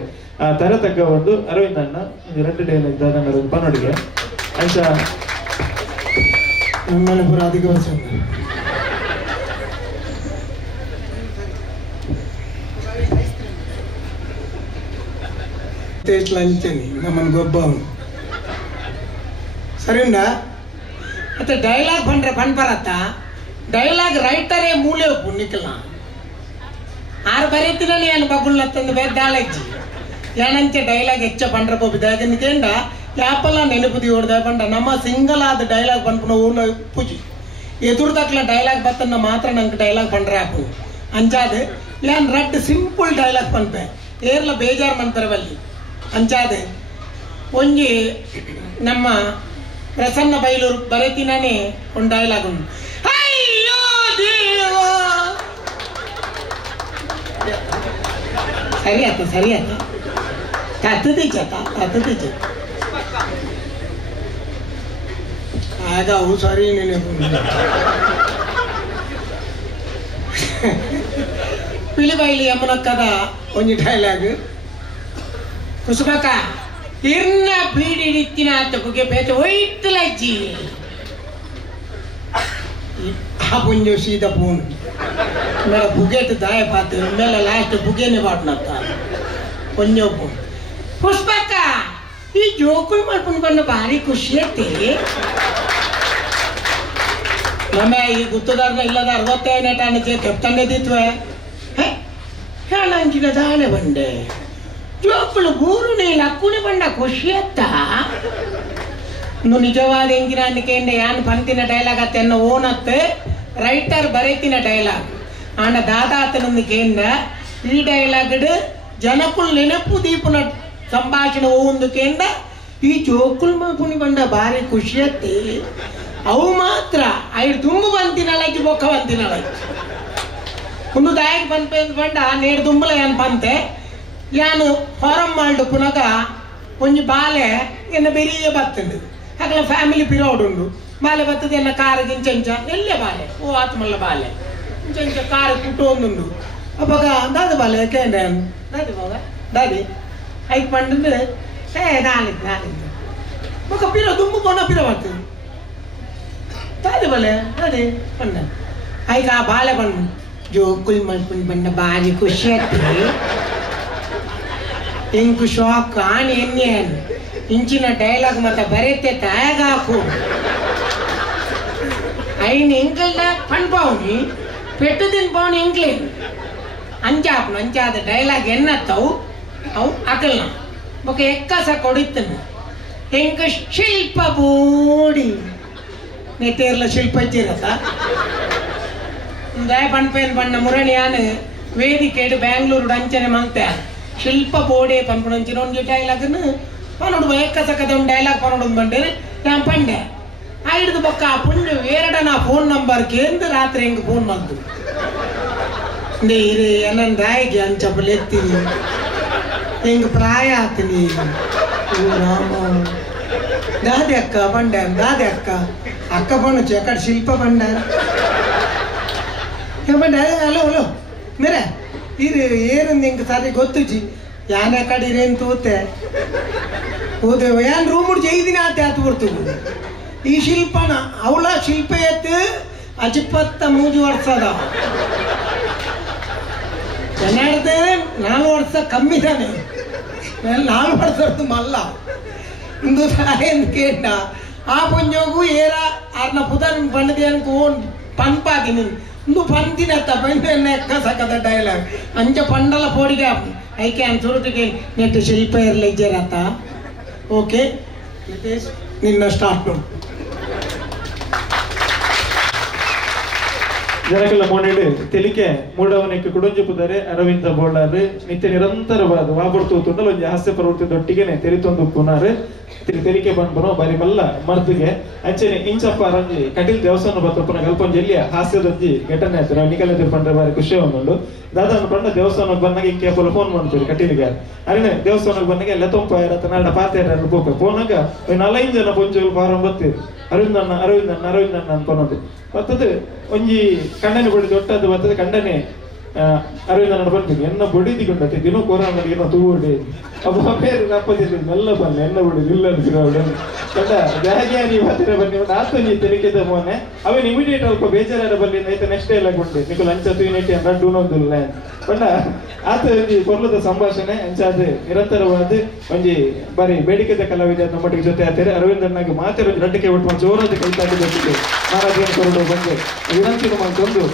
ತರ ತಗ್ಗ ಒಂದು ಅರವಿಂದ ಅಣ್ಣ 2 ಡೈಲಾಗ್ ದಾದ ಪನ್ನೊಡಿಗೆ ಅಂಚ ನಮ್ಮನೆ ಪುರ ಅಧಿಕ ವರ್ಷ ಲಂಚನಿ ನಮ್ಮನ್ನು ಗೊಬ್ಬ ಸರಿ ಉಂಡಾ ಮತ್ತೆ ಡೈಲಾಗ್ ಬಂದ್ರೆ ಬಂದ್ ಬರತ್ತ ಡೈಲಾಗ್ ರೈಟರೇ ಮೂಲೆ ಪುಣ್ಯಕಲ್ಲ ಆರು ಬರೀತಿನಲ್ಲಿ ಏನು ಬಗುಳ್ಳತ್ತಂದು ಬೇದಾಳಜ್ಜಿ ಏನಂತೆ ಡೈಲಾಗ್ ಹೆಚ್ಚ ಬಂಡ್ರ ಬೋಬಿದಾಗನ್ಕೇಂಡ ಯಾಪಲ್ಲ ನೆನಪುದಿ ಹೊಡೆದ ಬಂಡ ನಮ್ಮ ಸಿಂಗಲ್ ಆದ ಡೈಲಾಗ್ ಬಂದ್ಪುಣ ಊರ್ನ ಪೂಜಿ ಎದುರ್ದಕ್ಲ ಡೈಲಾಗ್ ಬತ್ತನ್ನ ಮಾತ್ರ ನಂಗೆ ಡೈಲಾಗ್ ಬಂಡ್ರೆ ಹಾಕು ಅಂಚಾದ ಏನ್ ರಡ್ ಸಿಂಪಲ್ ಡೈಲಾಗ್ ಬಂದ್ಪೆ ಏರ್ಲ ಬೇಜಾರು ಮಂತರವಲ್ಲಿ ಅಂಚಾದ ಒಂಜಿ ನಮ್ಮ ಪ್ರಸನ್ನ ಬೈಲೂರು ಬರೆತಿನೇ ಒಂದು ಡೈಲಾಗ್ ಉಂಟು ಅಯ್ಯೋ ದೇವ ಸರಿ ಆತ ತತ್ತದೀಚ ಆಗ ಅವು ಸರಿ ನೆನಪು ಪಿಲಿಬೈಲಿ ಅಮ್ಮನಕ್ಕದ ಒಂಜಿ ಡೈಲಾಗ್ ಕುಸುಮಕ್ಕ ಇರ್ನ ಬೀಡಿ ರೀತಿನ ಆತ ಬುಗೆ ಬೇತ ಒಯ್ತಲಜ್ಜಿ ಆ ಪುಂಜು ಸೀದ ಪೂನ್ ಮೇಲ ಬುಗೆಟ್ ದಾಯ ಪಾತ ಮೇಲ ಲಾಸ್ಟ್ ಬುಗೆನೆ ಬಾಟ್ನತ್ತ ಪುಂಜೋ ಪೂನ್ ಪುಷ್ಪಕ್ಕ ಈ ಜೋಕುಲ್ ಮಾಡ್ಕೊಂಡು ಭಾರಿ ಖುಷಿ ಐತಿ ನಮ್ಮ ಈ ಗುತ್ತದಾರನ ಇಲ್ಲದ 65 ಟಾಣಕ್ಕೆ ಕೆಪ್ತಂಡಿದ್ವೆ ಹೇಳಂಚಿನ ದಾಳೆ ಬಂಡೆ ಜೋಕುಲು ಗೂರು ನೀನು ಅಕ್ಕುನಿ ಬಂಡ ಖುಷಿ ಅತ್ತ ನಿಜವಾದ ಎಂಗಿನ ಅನ್ನಿಕೆಂಡ ಯಾನ್ ಪಂತಿನ ಡೈಲಾಗ್ ಅತ್ತ ಓನತ್ತೆ ರೈಟರ್ ಬರೀತಿನ ಡೈಲಾಗ್ ಆಂಡ ದಾದಾತನೊಂದಿಗೆಂಡ ಈ ಡೈಲಾಗ್ ಜನಕ್ಕುಲ್ ನೆನಪು ದೀಪನ ಸಂಭಾಷಣೆ ಓಂದುಕೆಂಡ ಈ ಜೋಕುಲ್ ಮಗುನಿ ಬಂಡ ಭಾರಿ ಖುಷಿ ಅತ್ತಿ ಅವು ಮಾತ್ರ ಐದು ತುಂಬು ಬಂತಿನಳಜ್ಜಿ ಬೊಕ್ಕ ಬಂತಿನಳಜ್ಜಿ ಒಂದು ದಾಯಕ್ ಪಂಪೆ ಬಂಡ ನೇಡು ತುಂಬಲ ಏನ್ ಪಂತೆ ಯಾನು ಹೊರಂ ಮಾಲ್ಡು ಪುನಗ ಒಂಜಿ ಬಾಲೆ ಎನ್ನ ಬೆರಿಯ ಬತ್ತಂಡು ಹಾಗಲ ಫ್ಯಾಮಿಲಿ ಪಿರೋಡ್ ಉಂಡು ಬಾಲೆ ಬತ್ತದ ಎನ್ನ ಕಾರ್ ಗಿಂಚಂಚ ಎಲ್ಲೇ ಬಾಲೆ ಓ ಆತ್ಮಲ್ಲ ಬಾಲೆ ಇಂಚಂಚ ಕಾರ್ ಕುಟ್ಟು ಒಂದುಂಡು ಅವಾಗ ದಾದ ಬಾಲೆ ಕೇಂದ್ರ ದಾದಿ ಬಾಗ ದಾದಿ ಐದು ಪಂಡು ನಾಲಿದ್ದು ఒక పిల్ల దుమ్ము కొన్న పిల్ల పడుతుంది తాది బలే అదే పండ అయి ఆ బాలే పండు జోకులు మల్పుని పండ బాగా ఖుషి ఇంకు షాక్ అని ఎన్ని ఇంచిన డైలాగ్ మత బరెత్తే తాగాకు అయిన ఇంకల్లా పనిపోని పెట్టు తినిపోని ఇంకలేదు అంచాపను అంచాದ ಡೈಲಾಗ್ ಎನ್ನತ್ತವು ಅವು ಅಕಲ್ನ ఒక ಎಕ್ಕಸ ಕೊಡಿತ್ತನು ఇంక శిల్ప బోడి నెట్టేర్ల శిల్ప ఇచ్చిరత ఇందాయ పనిపోయిన పడిన మురణియాను వేదికేడు బెంగళూరు అంచನೆ ಮಂತೆ ಶಿಲ್ಪ ಬೋಡೆ ಪನ್ಪುಣಂಚಿನ ಒಂದು ಡೈಲಾಗ್ನು ಪನ್ನೊಡು ಎಕ್ಕಸ ಕದ ಒಂದು ಡೈಲಾಗ್ ಪನ್ನೊಡು ಬಂಡೆ ನಾನು ಪಂಡೆ ಹಿಡಿದು ಬೊಕ್ಕ ಆ ಪುಂಡು వేరడ నా ఫోన్ నంబర్కి ಎಂದು ರಾತ್ರಿ ಹೆಂಗೆ ಫೋನ್ ಮಾಡ್ತು ನೀರು ನನ್ನ ರಾಯಿಗೆ ಅಂಚಪ್ಪಲು ಎತ್ತೀನಿ ಹೆಂಗೆ ಪ್ರಾಯ ಆತೀನಿ దాది అక్క పండారు దాది అక్క అక్క పండొచ్చు ఎక్కడ శిల్ప పండారు ఏమంటే హలో హలో మీరే ఇది ఏనుంది ఇంక సరే ಗೊತ್ತುಜಿ ಯಾನ ಕಡೆ ಇರೇನು ತೂತೆ ಹೋದೆ ಯಾನ್ ರೂಮುಡು ಜೈದಿನ ಆತೆ ಆತು ಬರ್ತದೆ ಈ ಶಿಲ್ಪನ ಅವಳ ಶಿಲ್ಪ ಎತ್ತು 53 ವರ್ಷದ ಚೆನ್ನಾಗಿರ್ತೇ 4 ವರ್ಷ ಕಮ್ಮಿ ತಾನೆ 4 ವರ್ಷದ್ದು ಮಲ್ಲ ಇಂದು ಸಾಯನ್ ಕೇಟ ಆ ಪುಂಜೋಗು ಏರ ಆರ್ನ ಪುದರ್ ಪಂಡದೇನು ಕೋನ್ ಪನ್ಪಾದಿನಿ ಒಂದು ಪಂದಿನ ತಪ್ಪ ಸಕದ ಡೈಲಾಗ್ ಅಂಚ ಪಂಡಲ ಪೋಡಿಗ ಐಕೆ ಅನ್ಸುರುಟಿಗೆ ನೆಟ್ಟು ಶಿಲ್ಪ ಇರಲಿಜ್ಜೇರತ್ತ. ಓಕೆ ನಿನ್ನ ಸ್ಟಾರ್ಟ್ ಮಾಡು. ಜನಕಲ್ಲ ಮೋನೇಡು ತೆಲಿಕೆ ಮೂಡವನಕ್ಕೆ ಕುಡುಂಜಿ ಪುದರೆ ಅರವಿಂದ ಬೋಳಾರ್ ನಿತ್ಯ ನಿರಂತರವಾದ ವಾಬರ್ತು ತುಂಡಲು ಒಂಜಿ ಹಾಸ್ಯ ಪ್ರವೃತ್ತಿದೊಟ್ಟಿಗೆನೆ ತೆರಿತೊಂದು ಪುನಾರ್ ತೆಲಿಕೆ ಬಂದ್ಬನೋ ಬಾರಿ ಮಲ್ಲ ಮರ್ದಿಗೆ ಅಂಚನೆ ಇಂಚಪ್ಪ ರಂಜಿ ಕಟೀಲ್ ದೇವಸ್ಥಾನ ಬತ್ತ ಪುನಃ ಗಲ್ಪೊಂಜಿ ಎಲ್ಲಿಯ ಹಾಸ್ಯದೊಂಜಿ ಘಟನೆ ಆಯ್ತು ನಿಕಲ ತಿರ್ಪಂಡ್ರೆ ಬಾರಿ ಖುಷಿ ಒಂದುಂಡು ದಾದಾನ ಪಂಡ ದೇವಸ್ಥಾನಕ್ಕೆ ಬಂದಾಗ ಇಂಕೆ ಪುಲ ಫೋನ್ ಮಾಡ್ತೀರಿ ಕಟೀಲಿಗೆ ಅರಿನೆ ದೇವಸ್ಥಾನಕ್ಕೆ ಬಂದಾಗ ಎಲ್ಲ ತೊಂಪ ಇರತ್ತ ನಾಡ ಪಾತೆ ಬೋಕ ಫೋನಾಗ 4 ಜನ ಪೊಂಚೂರು ಫಾರಂ ಬತ್ತೀರಿ ಅರವಿಂದಣ್ಣ ಅರವಿಂದಣ್ಣ ಅರವಿಂದಣ್ಣ ಅನ್ಕೊಳೋದು ಮತ್ತದು ಒಂಜಿ ಕಂಡನೆ ಬಡಿ ದೊಡ್ಡದು ಬರ್ತದೆ ಕಂಡನೆ ಅರವಿಂದಣ್ಣ ಬರ್ತೀವಿ ಎನ್ನ ಬಡಿದಿಗೊಂಡತ್ತೆ ದಿನ ಕೊರೋನಾ ಏನೋ ತೂರ್ಡೆ ಅಪ್ಪ ಬೇರೆ ನಪ್ಪದಿಲ್ಲ ಮೆಲ್ಲ ಬನ್ನಿ ಎನ್ನ ಬಡಿದು ಇಲ್ಲ ಕಂಡ ಜಾಗ್ಯ ನೀವು ಹತ್ತಿರ ಬನ್ನಿ ಆತೊಂಜಿ ತೆಲಿಕೆದ ಮೊನ್ನೆ ಅವನ್ ಇಮಿಡಿಯೇಟ್ ಅಲ್ಪ ಬೇಜಾರ ಬಲ್ಲಿ ಐತೆ ನೆಕ್ಸ್ಟ್ ಎಲ್ಲ ಗೊಂಡೆ ನಿಖಲ್ ಅಂಚ ತೂಯಿನೆಟ್ಟಿ ಅಂತ ಡೂನೋದಿಲ್ಲ ಕಂಡ ಆತ ಒಂಜಿ ಕೊರ್ಲದ ಸಂಭಾಷಣೆ ಅಂಚಾದ ನಿರಂತರವಾದ ಒಂಜಿ ಬಾರಿ ಬೇಡಿಕೆದ ಕಲಾವಿದ ನಮ್ಮೊಟ್ಟಿಗೆ ಜೊತೆ ಆತಾರೆ ಅರವಿಂದಣ್ಣಗೆ ಮಾತಾಡ ಒಂದು ರಡ್ಡಿಕೆ ಬಿಟ್ಟು ಜೋರಾದ ಕೈತಾಗಿದ್ದೊಟ್ಟಿಗೆ ಮಹಾರಾಜನ ಕೊರಡು ಬಂದು ವಿನಂತಿ ಮಾಡ್ಕೊಂಡು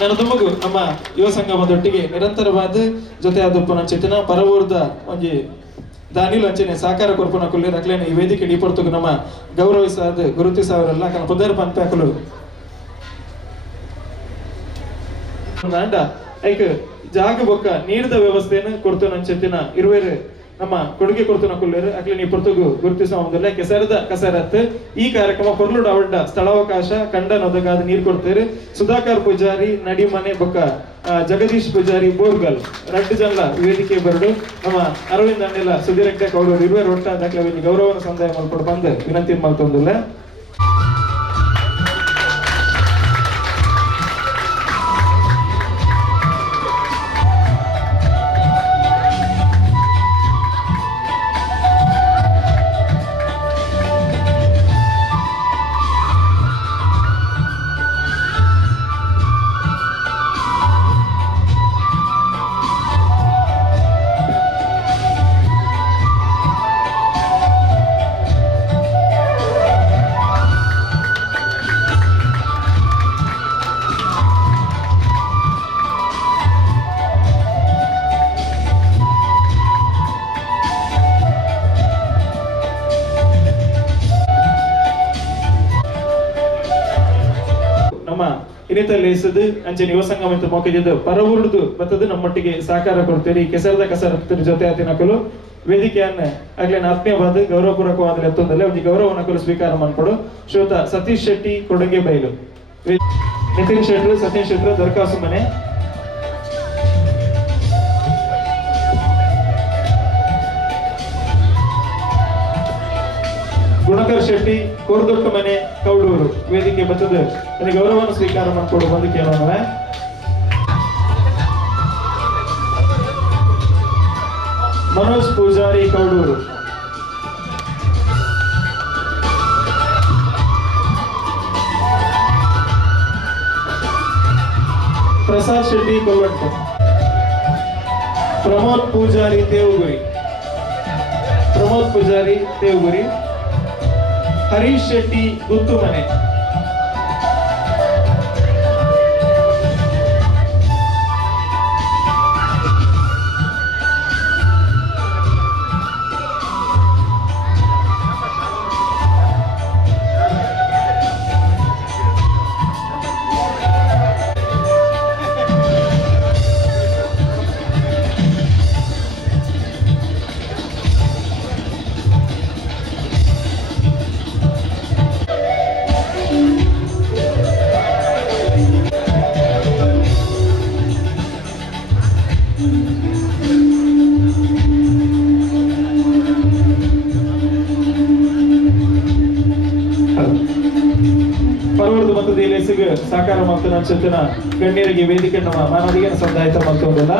ನಾನು ತುಮಗು ನಮ್ಮ ಯುವ ಸಂಗಮದೊಟ್ಟಿಗೆ ನಿರಂತರವಾದ ಜೊತೆ ಆದಪ್ಪನ ಚೇತನ ಪರವೂರ್ದ ಒಂಜಿ ದಾನಿಲು ಅಂಚನೆ ಸಾಕಾರ ಕೊರ್ಪನ ಕೊಲ್ಲಿರ ಅಕ್ಲೇನೆ ಈ ವೇದಿಕೆ ಡಿಪೊರ್ತುಗು ನಮ್ಮ ಗೌರವಿಸಾದ ಗುರುತಿಸಾವರೆಲ್ಲ ಕನ ಪುದರ್ ಪಂಪಾಕಲು ಅಂಡ ಐಕ್ ಜಾಗ ಬೊಕ್ಕ ನೀಡಿದ ವ್ಯವಸ್ಥೆಯನ್ನು ಕೊಡ್ತು ನಂಚೆತ್ತಿನ ಇರುವೇರು ನಮ್ಮ ಕೊಡುಗೆ ಕೊಡ್ತು ಕೊಲ್ಲಿರು ಅಕ್ಲೆ ನೀ ಪೊರ್ತುಗು ಗುರುತಿಸುವುದಿಲ್ಲ ಕೆಸರದ ಕಸರತ್ ಈ ಕಾರ್ಯಕ್ರಮ ಕೊರ್ಲುಡ ಅವಳ ಸ್ಥಳಾವಕಾಶ ಕಂಡ ನೊದಗಾದ ನೀರು ಕೊಡ್ತಾರೆ ಸುಧಾಕರ್ ಪೂಜಾರಿ ನಡಿಮನೆ ಬೊಕ್ಕ ಜಗದೀಶ್ ಪೂಜಾರಿ ಬೋರ್ಗಲ್ 2 ಜನ ವೇದಿಕೆ ಬರಡು ನಮ್ಮ ಅರವಿಂದ್ ಅಣ್ಣೆಲ್ಲ ಸುಧೀರಕ್ಕೆ ಅವರು ಇರುವೆ ಒಟ್ಟ ದಾಖಲೆ ಗೌರವನ ಸಂದಾಯ ಮಾಡ್ಕೊಂಡು ಬಂದು ವಿನಂತಿ ಮಾಡ್ತೊಂದಿಲ್ಲ. ಇನ್ನಿತ ಲೇಸದು ಅಂಚೆ ಯುವ ಸಂಗಮ ಮೋಕೆಜದ ಪರವೂರ್ದು ಬತ್ತದು ನಮ್ಮೊಟ್ಟಿಗೆ ಸಹಕಾರ ಕೊಡ್ತೀರಿ ಕೆಸರದ ಕಸರತ್ತರ ಜೊತೆ ಆತಿನಕಲು ವೇದಿಕೆಯನ್ನ ಆಗ್ಲೇನ ಆತ್ಮೀಯವಾದ ಗೌರವಪೂರ್ವಕವಾದ ಎತ್ತೊಂದಲ್ಲೇ ಒಂದು ಗೌರವವನ್ನು ಸ್ವೀಕಾರ ಮಾಡ್ಕೊಡು ಶ್ರೀಯುತ ಸತೀಶ್ ಶೆಟ್ಟಿ ಕೊಡಗೆ ಬೈಲು ನಿತಿನ್ ಶೆಟ್ರು ಸತೀಶ್ ಶೆಟ್ರು ದರ್ಕಾಸು ಮನೆ ಗುಣಕರ್ ಶೆಟ್ಟಿ ಕೋರ್ದೊಟ್ಟು ಮನೆ ಕೌಡೂರು ವೇದಿಕೆ ಬರ್ತದೆ ನನಗೆ ಗೌರವವನ್ನು ಸ್ವೀಕಾರ ಮಾಡಿಕೊಡು ಬಂದಕ್ಕೆ ಏನೋ ಮನೋಜ್ ಪೂಜಾರಿ ಕೌಡೂರು ಪ್ರಸಾದ್ ಶೆಟ್ಟಿ ಕೊಲ್ಲಂಟ ಪ್ರಮೋದ್ ಪೂಜಾರಿ ದೇವಗುರಿ ಹರೀಶ್ ಶೆಟ್ಟಿ ಗುತ್ತು ಮನೆ ಪರವರ್ದು ಮತ್ತು ದೇಲೇಸಿಗೆ ಸಾಕಾರ ಮತ್ತು ನನ್ನ ಚೇತನ ಗಣ್ಯರಿಗೆ ವೇದಿಕೆ ನಮ್ಮ ಮಾನವಿಗೆ ಸಂದಾಯಿತ ಮಾಡ್ತೋದಿಲ್ಲ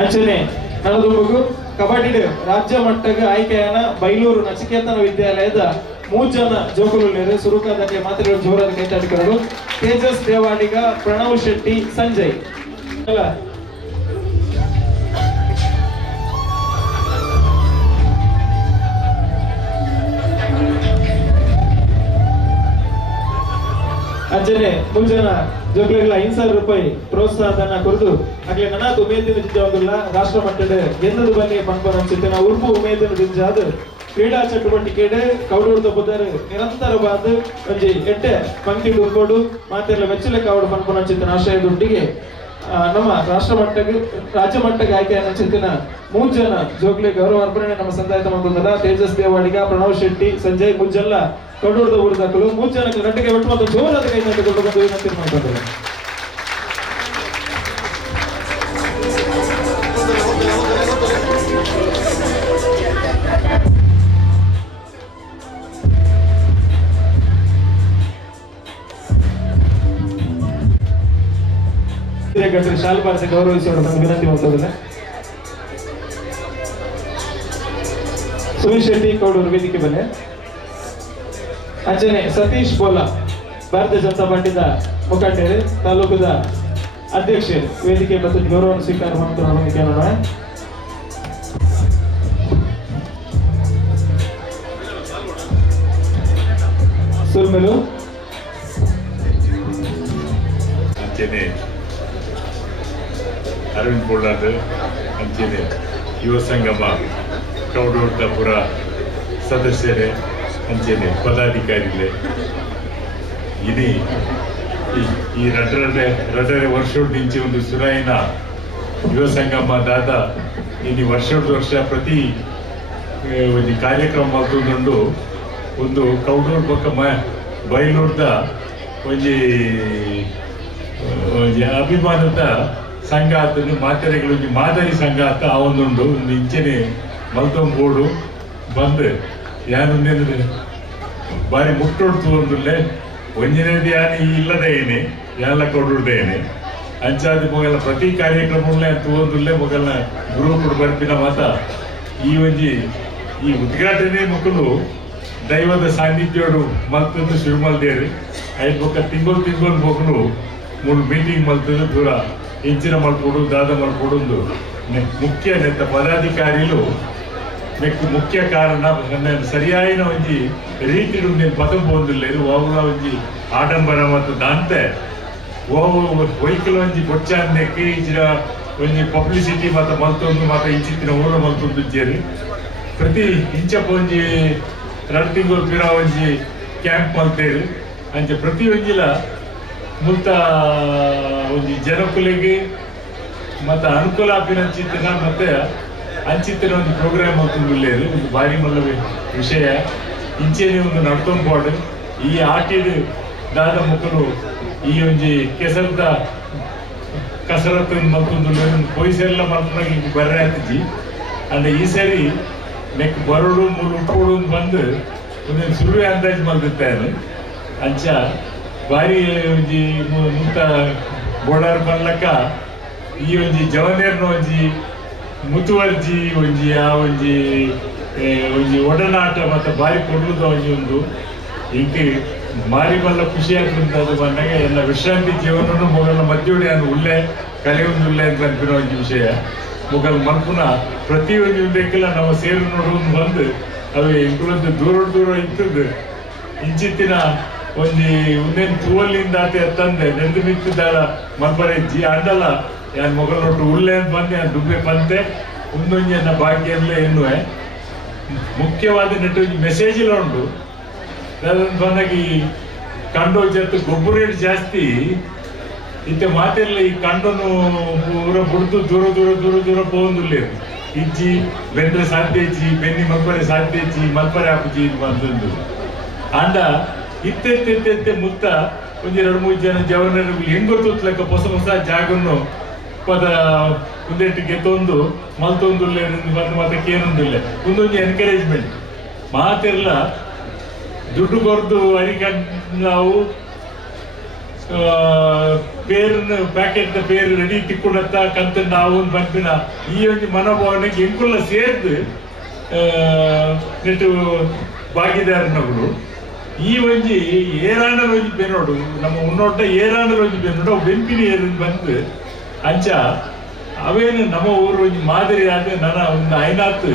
ಅಂಚನೆ ನನ್ನದು ಮಗು ಕಬಡ್ಡಿ ರಾಜ್ಯ ಮಟ್ಟಕ್ಕೆ ಆಯ್ಕೆಯಾನ ಬೈಲೂರು ನಚಿಕೇತನ ವಿದ್ಯಾಲಯದ 3 ಜನ ಜೋಕುಲು ಸುರುಕಾದಕ್ಕೆ ಮಾತ್ರ ಜೋರಾದ ಕೈತಾಡಿಕರು. ತೇಜಸ್ ದೇವಾಡಿಗ, ಪ್ರಣವ್ ಶೆಟ್ಟಿ, ಸಂಜಯ್. ಅಂಜನೆ ಮುಂಜಾನ ಜೋಕ್ಲೆಗಳ 5,000 ರೂಪಾಯಿ ಪ್ರೋತ್ಸಾಹನ ಕೊರದು ಆಗ್ಲೇ ನನ್ನ ಉಮೇದಿನ ಜಿಜ್ಜಾವುದಿಲ್ಲ ರಾಷ್ಟ್ರ ಮಟ್ಟದ ಗೆದ್ದದ ಬನ್ನಿ ಪಂಪನ ಚಿಂತನ ಉರ್ಪು ಉಮೇದಿನ ಜಿಜ್ಜಾದ ಕ್ರೀಡಾ ಚಟುವಟಿಕೆ ಕೌಡೂರ್ದ ಬುಧರು ನಿರಂತರವಾದ ಒಂಜಿ ಎಟ್ಟೆ ಪಂಕ್ತಿ ಉರ್ಕೋಡು ಮಾತೆಲ್ಲ ವೆಚ್ಚಲೆ ಕಾವಡು ಪಂಪನ ಚಿಂತನ ಆಶಯದೊಟ್ಟಿಗೆ ನಮ್ಮ ರಾಷ್ಟ್ರ ಮಟ್ಟಕ್ಕೆ ರಾಜ್ಯ ಮಟ್ಟಕ್ಕೆ ಆಯ್ಕೆಯಾದ ಚಿಂತನ 3 ಜನ ಜೋಕ್ಲೆ ಗೌರವ ಅರ್ಪಣೆ ನಮ್ಮ ಸಂದಾಯ ಮಂದಲ್ಲ. ತೇಜಸ್ ದೇವಾಡಿಗ, ಪ್ರಣವ್ ಶೆಟ್ಟಿ, ಸಂಜಯ್ ಮುಜ್ಜಲ್ಲ ಕಡೂರದ ಊರದಾಕಲು 3 ಜನಕ್ಕೆ ಗಂಟೆಗೆ ಒಟ್ಟು ಮತ್ತು ಜೋರಾದ ಕೈ ನಾಟಿಕೊಂಡು ಬಂದು ವಿನಂತಿ ಮಾಡ್ತಾರೆ. ಗಂಟೆ ಶಾಲ್ ಬಾರಿಸಿ ಗೌರವಿಸೋಣ ಬಂದು ವಿನಂತಿ ಮಾಡ್ತದಲ್ಲ. ಸುನೀಲ್ ಶೆಟ್ಟಿ ಕೌಡೂರು ವೇದಿಕೆ ಮೇಲೆ. ಅಂಜನೆ ಸತೀಶ್ ಬೋಲಾ ಭಾರತೀಯ ಜನತಾ ಪಾರ್ಟಿದ ಮುಖಂಡರು ತಾಲೂಕದ ಅಧ್ಯಕ್ಷರು ವೇದಿಕೆ ಮತ್ತು ಗೌರವವನ್ನು ಸ್ವೀಕಾರ ಮಾಡ್ತಾರೆ. ಕೇಳೋಣ. ಸುರ್ಮೆಲು ಅಂಚನೆ ಅರವಿಂದ್ ಬೋಳಾದ ಅಂಚನೆ ಯುವ ಸಂಗಮ ಕೌಡೂರ್ದಪುರ ಸದಸ್ಯರೇ ಅಂಚನೆ ಪದಾಧಿಕಾರಿಗಳೇ ಇಡೀ ಈ ರಟರೆ ವರ್ಷೋಡಿಂಚಿ ಒಂದು ಸುರಾಯಿನ ಯುವ ಸಂಗಮ ದಾದ ಇನ್ನು ವರ್ಷ ಪ್ರತಿ ಒಂದು ಕಾರ್ಯಕ್ರಮ ಮಾಡ್ಕೊಂಡು ಒಂದು ಕೌಡೂರು ಪಕ್ಕ ಬೈಲೂರ್ದ ಒಂದು ಅಭಿಮಾನದ ಸಂಘ ಆತನು ಮಾತೆರೆಗಳು ಮಾದರಿ ಸಂಘ ಆತ ಆ ಒಂದು ಇಂಚನೆ ಮಲ್ತಂಬೋಡು ಬಂದು ಯಾನೊಂದೇನು ಬಾರಿ ಮುಟ್ಟೊಡ್ತು ಒಂದುಲ್ಲೆ ಒಂಜನೇದು ಯಾನು ಇಲ್ಲದ ಏನೆ ಎಲ್ಲ ಕೊಡುವುದೇನೆ ಅಂಚಾದ ಮೊಗಲ ಪ್ರತಿ ಕಾರ್ಯಕ್ರಮಗಳೇ ತೂಂದುಲ್ಲೆ ಮೊಗಲ್ನ ಗ್ರೂಪ್ ಬರ್ಪಿನ ಮಾತ ಈ ಉದ್ಘಾಟನೆ ಮಕ್ಕಳು ದೈವದ ಸಾನ್ನಿಧ್ಯೋಡು ಮಲ್ತದ್ದು ಶುರು ಮಲ್ದೇರಿ ಐದು ಬೊಕ್ಕ ತಿಂಗಳು ಮಕ್ಕಳು 3 ಮೀಟಿಂಗ್ ಮಲ್ತದ್ದು ದೂರ ಇಂಚಿನ ಮಲ್ಕೊಡು ದಾದ ಮಲ್ಕೊಡು ಮುಖ್ಯ ನೆತ್ತ ಪದಾಧಿಕಾರಿಗಳು ಮುಖ್ಯ ಕಾರಣ ಸರಿಯಾಯಿನ ಒಂಜಿ ರೀತಿ నేను పదం పొందలేదు ఓవల ಒಂಜಿ ಆಡಂಬರ ಮತ್ತು ದಾಂತೆ ಒಯ್ಕಲ ಒಂಜಿ ಬೊಚ್ಚಾನ್ನೆಕ್ಕೆ ಇಚ್ಚಿನ ಒಂಜಿ ಪಬ್ಲಿಸಿಟಿ ಮತ್ತು ಮಲ್ತೊಂದು ಮತ್ತು ಇಂಚಿತ್ತಿನ ಊರ ಮಲ್ತೊಂದು ಇದ್ದೇರಿ ಪ್ರತಿ ಇಂಚಪ್ಪ ಒಂಜಿ 2 ತಿಂಗಳು ಪಿರ ಒಂಜಿ ಕ್ಯಾಂಪ್ ಮಲ್ತೇರಿ ಅಂಚೆ ಪ್ರತಿ ಒಂಜಿಲ ಮುಲ್ತ ಒಂಜಿ ಜನಕುಲೆಗೆ ಮತ್ತು ಅನುಕೂಲ ಆಪಿನ ಚಿತ್ತಿನ ಮತ್ತೆ ಅಂಚಿತ್ತಿನ ಒಂದು ಪ್ರೋಗ್ರಾಮ್ ಅಂತಂದುಲ್ಲೇದು ಒಂದು ಭಾರಿ ಮಲ್ಲ ವಿಷಯ ಇಂಚೆನೆ ಒಂದು ನಡ್ಕೊಂಡ್ಬೋದು ಈ ಆಟಿಡ್ ದಾದ ಮಕ್ಕಳು ಈ ಒಂಜಿ ಕೆಸರದ ಕಸರತ್ತು ಮಲ್ತೊಂದು ಪೊಯ್ಸೆಲ್ಲ ಮಲ್ಕೊಂಡಾಗ ಈಗ ಬರ್ರೆ ಆಗ್ತಿದ್ದಿ ಅಂದ್ರೆ ಈ ಸರಿ ನೆಕ್ ಬರೋಡು ಉಟ್ಕೊಡು ಬಂದು ಒಂದೊಂದು ಸುರುವೆ ಅಂದಾಜು ಮಲ್ದಿರ್ತಾನೆ ಅಂಚ ಭಾರಿ ಒಂಜಿ ಮುಂತ ಬೋಡಾರ್ ಬರ್ಲಕ್ಕ ಈ ಒಂಜಿ ಜವನೇರ್ನ ಒಂಜಿ ಮುತುವರ್ಜಿ ಒಂಜಿ ಆ ಒಂಜಿ ಒಡನಾಟ ಮತ್ತು ಭಾರಿ ಕೊಡುದ ಒಂಜಿ ಒಂದು ಇಂಕಿ ಮಾರಿ ಮಲ್ಲ ಖುಷಿ ಆಗ್ತದೆ ಅದು ಬಂದಾಗ ಎಲ್ಲ ವಿಶ್ರಾಂತಿ ಜೀವನ ಮೊಗಲ ಮಧ್ಯೋಡಿ ಅನ್ನು ಉಳ್ಳೆ ಕಲೆ ಒಂದು ಉಳ್ಳೆ ಅಂತ ಅನ್ಪಿರೋ ಒಂದು ವಿಷಯ ಮೊಗಲ್ ಮಲ್ಪುನ ಪ್ರತಿ ಒಂದು ಬೇಕಿಲ್ಲ ನಾವು ಸೇರು ನೋಡೋದು ಬಂದು ಅವು ಇಂಕುಲದ್ದು ದೂರ ಇರ್ತದ್ದು ಇಂಚಿತ್ತಿನ ಒಂದೇನು ತೂವಲ್ಲಿಂದ ಆತ ತಂದೆ ನೆಂದು ಮಿತ್ತಿದ್ದಾಳ ಮಲ್ಪರೆ ಅಂಡಲ್ಲ ಯಾನ್ ಮೊಗಲ್ ನೋಟು ಉಳ್ಳೆ ಅಂತ ಬಂದೆ ನಾನು ದುಬ್ಬೆ ಬಂದೆ ಒಂದೊಂಜನ ಭಾಗ್ಯಲ್ಲೇ ಎನ್ನುವೆ ಮುಖ್ಯವಾದ ನೆಟ್ಟು ಮೆಸೇಜ್ ಇಲ್ಲ ಉಂಟು ಬಂದಾಗ ಈ ಕಂಡು ಜತ್ತು ಗೊಬ್ಬರ ರೇಟ್ ಜಾಸ್ತಿ ಇತ್ತೆ ಮಾತೆಲ್ಲ ಈ ಕಂಡನು ಪೂರ ಬುಡ್ದು ದೂರ ಪೋಂದುಲ್ಲೆ ಇಜ್ಜಿ ಬೆಂದ್ರೆ ಸಾಧ್ಯ ಇಜ್ಜಿ ಬೆನ್ನಿ ಮಲ್ಪರೆ ಸಾಧ್ಯ ಇಜ್ಜಿ ಮಲ್ಪರೆ ಹಾಪುಜಿ ಬಂದು ಅಂಡ ಇತ್ತೆ ಮುತ್ತ ಒಂದು 2-3 ಜನ ಜವನರು ಹೆಂಗ್ ಗೊತ್ತುತ್ಲಕ್ಕ ಹೊಸ ಜಾಗನ್ನು ಪದ ಮುಂದೆಟ್ಟಿಗೆ ತೊಂದು ಮಲ್ತೊಂದುಲ್ಲೆ ಬಂದು ಮತ್ತೆ ಏನೊಂದಿಲ್ಲ ಒಂದೊಂದು ಎನ್ಕರೇಜ್ಮೆಂಟ್ ಮಾತೆಲ್ಲ ದುಡ್ಡು ಕೊರ್ದು ಅರಿಕ ನಾವು ಪೇರನ್ನು ಪ್ಯಾಕೆಟ್ ಪೇರು ರೆಡಿ ತಿಕ್ಕೊಂಡತ್ತ ಕಂತ ನಾವು ಬಂದಿನ ಈ ಒಂದು ಮನೋಭಾವನೆಗೆ ಎಂಕುಲ್ಲ ಸೇರ್ದು ನೆಟ್ಟು ಭಾಗಿದಾರನಗಳು ಈ ಒಂಜಿ ಏರಾಣದ ಒಂಜಿ ಬೆನ್ನೋಡು ನಮ್ಮ ಮುನ್ನೋಟ ಏರಾಣದ ಒಂಜಿ ಬೆನ್ನೋಡು ಬೆಂಪಿನ ಏರನ್ ಬಂದು ಅಂಚ ಅವೇನು ನಮ್ಮ ಊರು ಒಂಜಿ ಮಾದರಿ ಆದ ನನ್ನ ಒಂದು ಐನಾತ್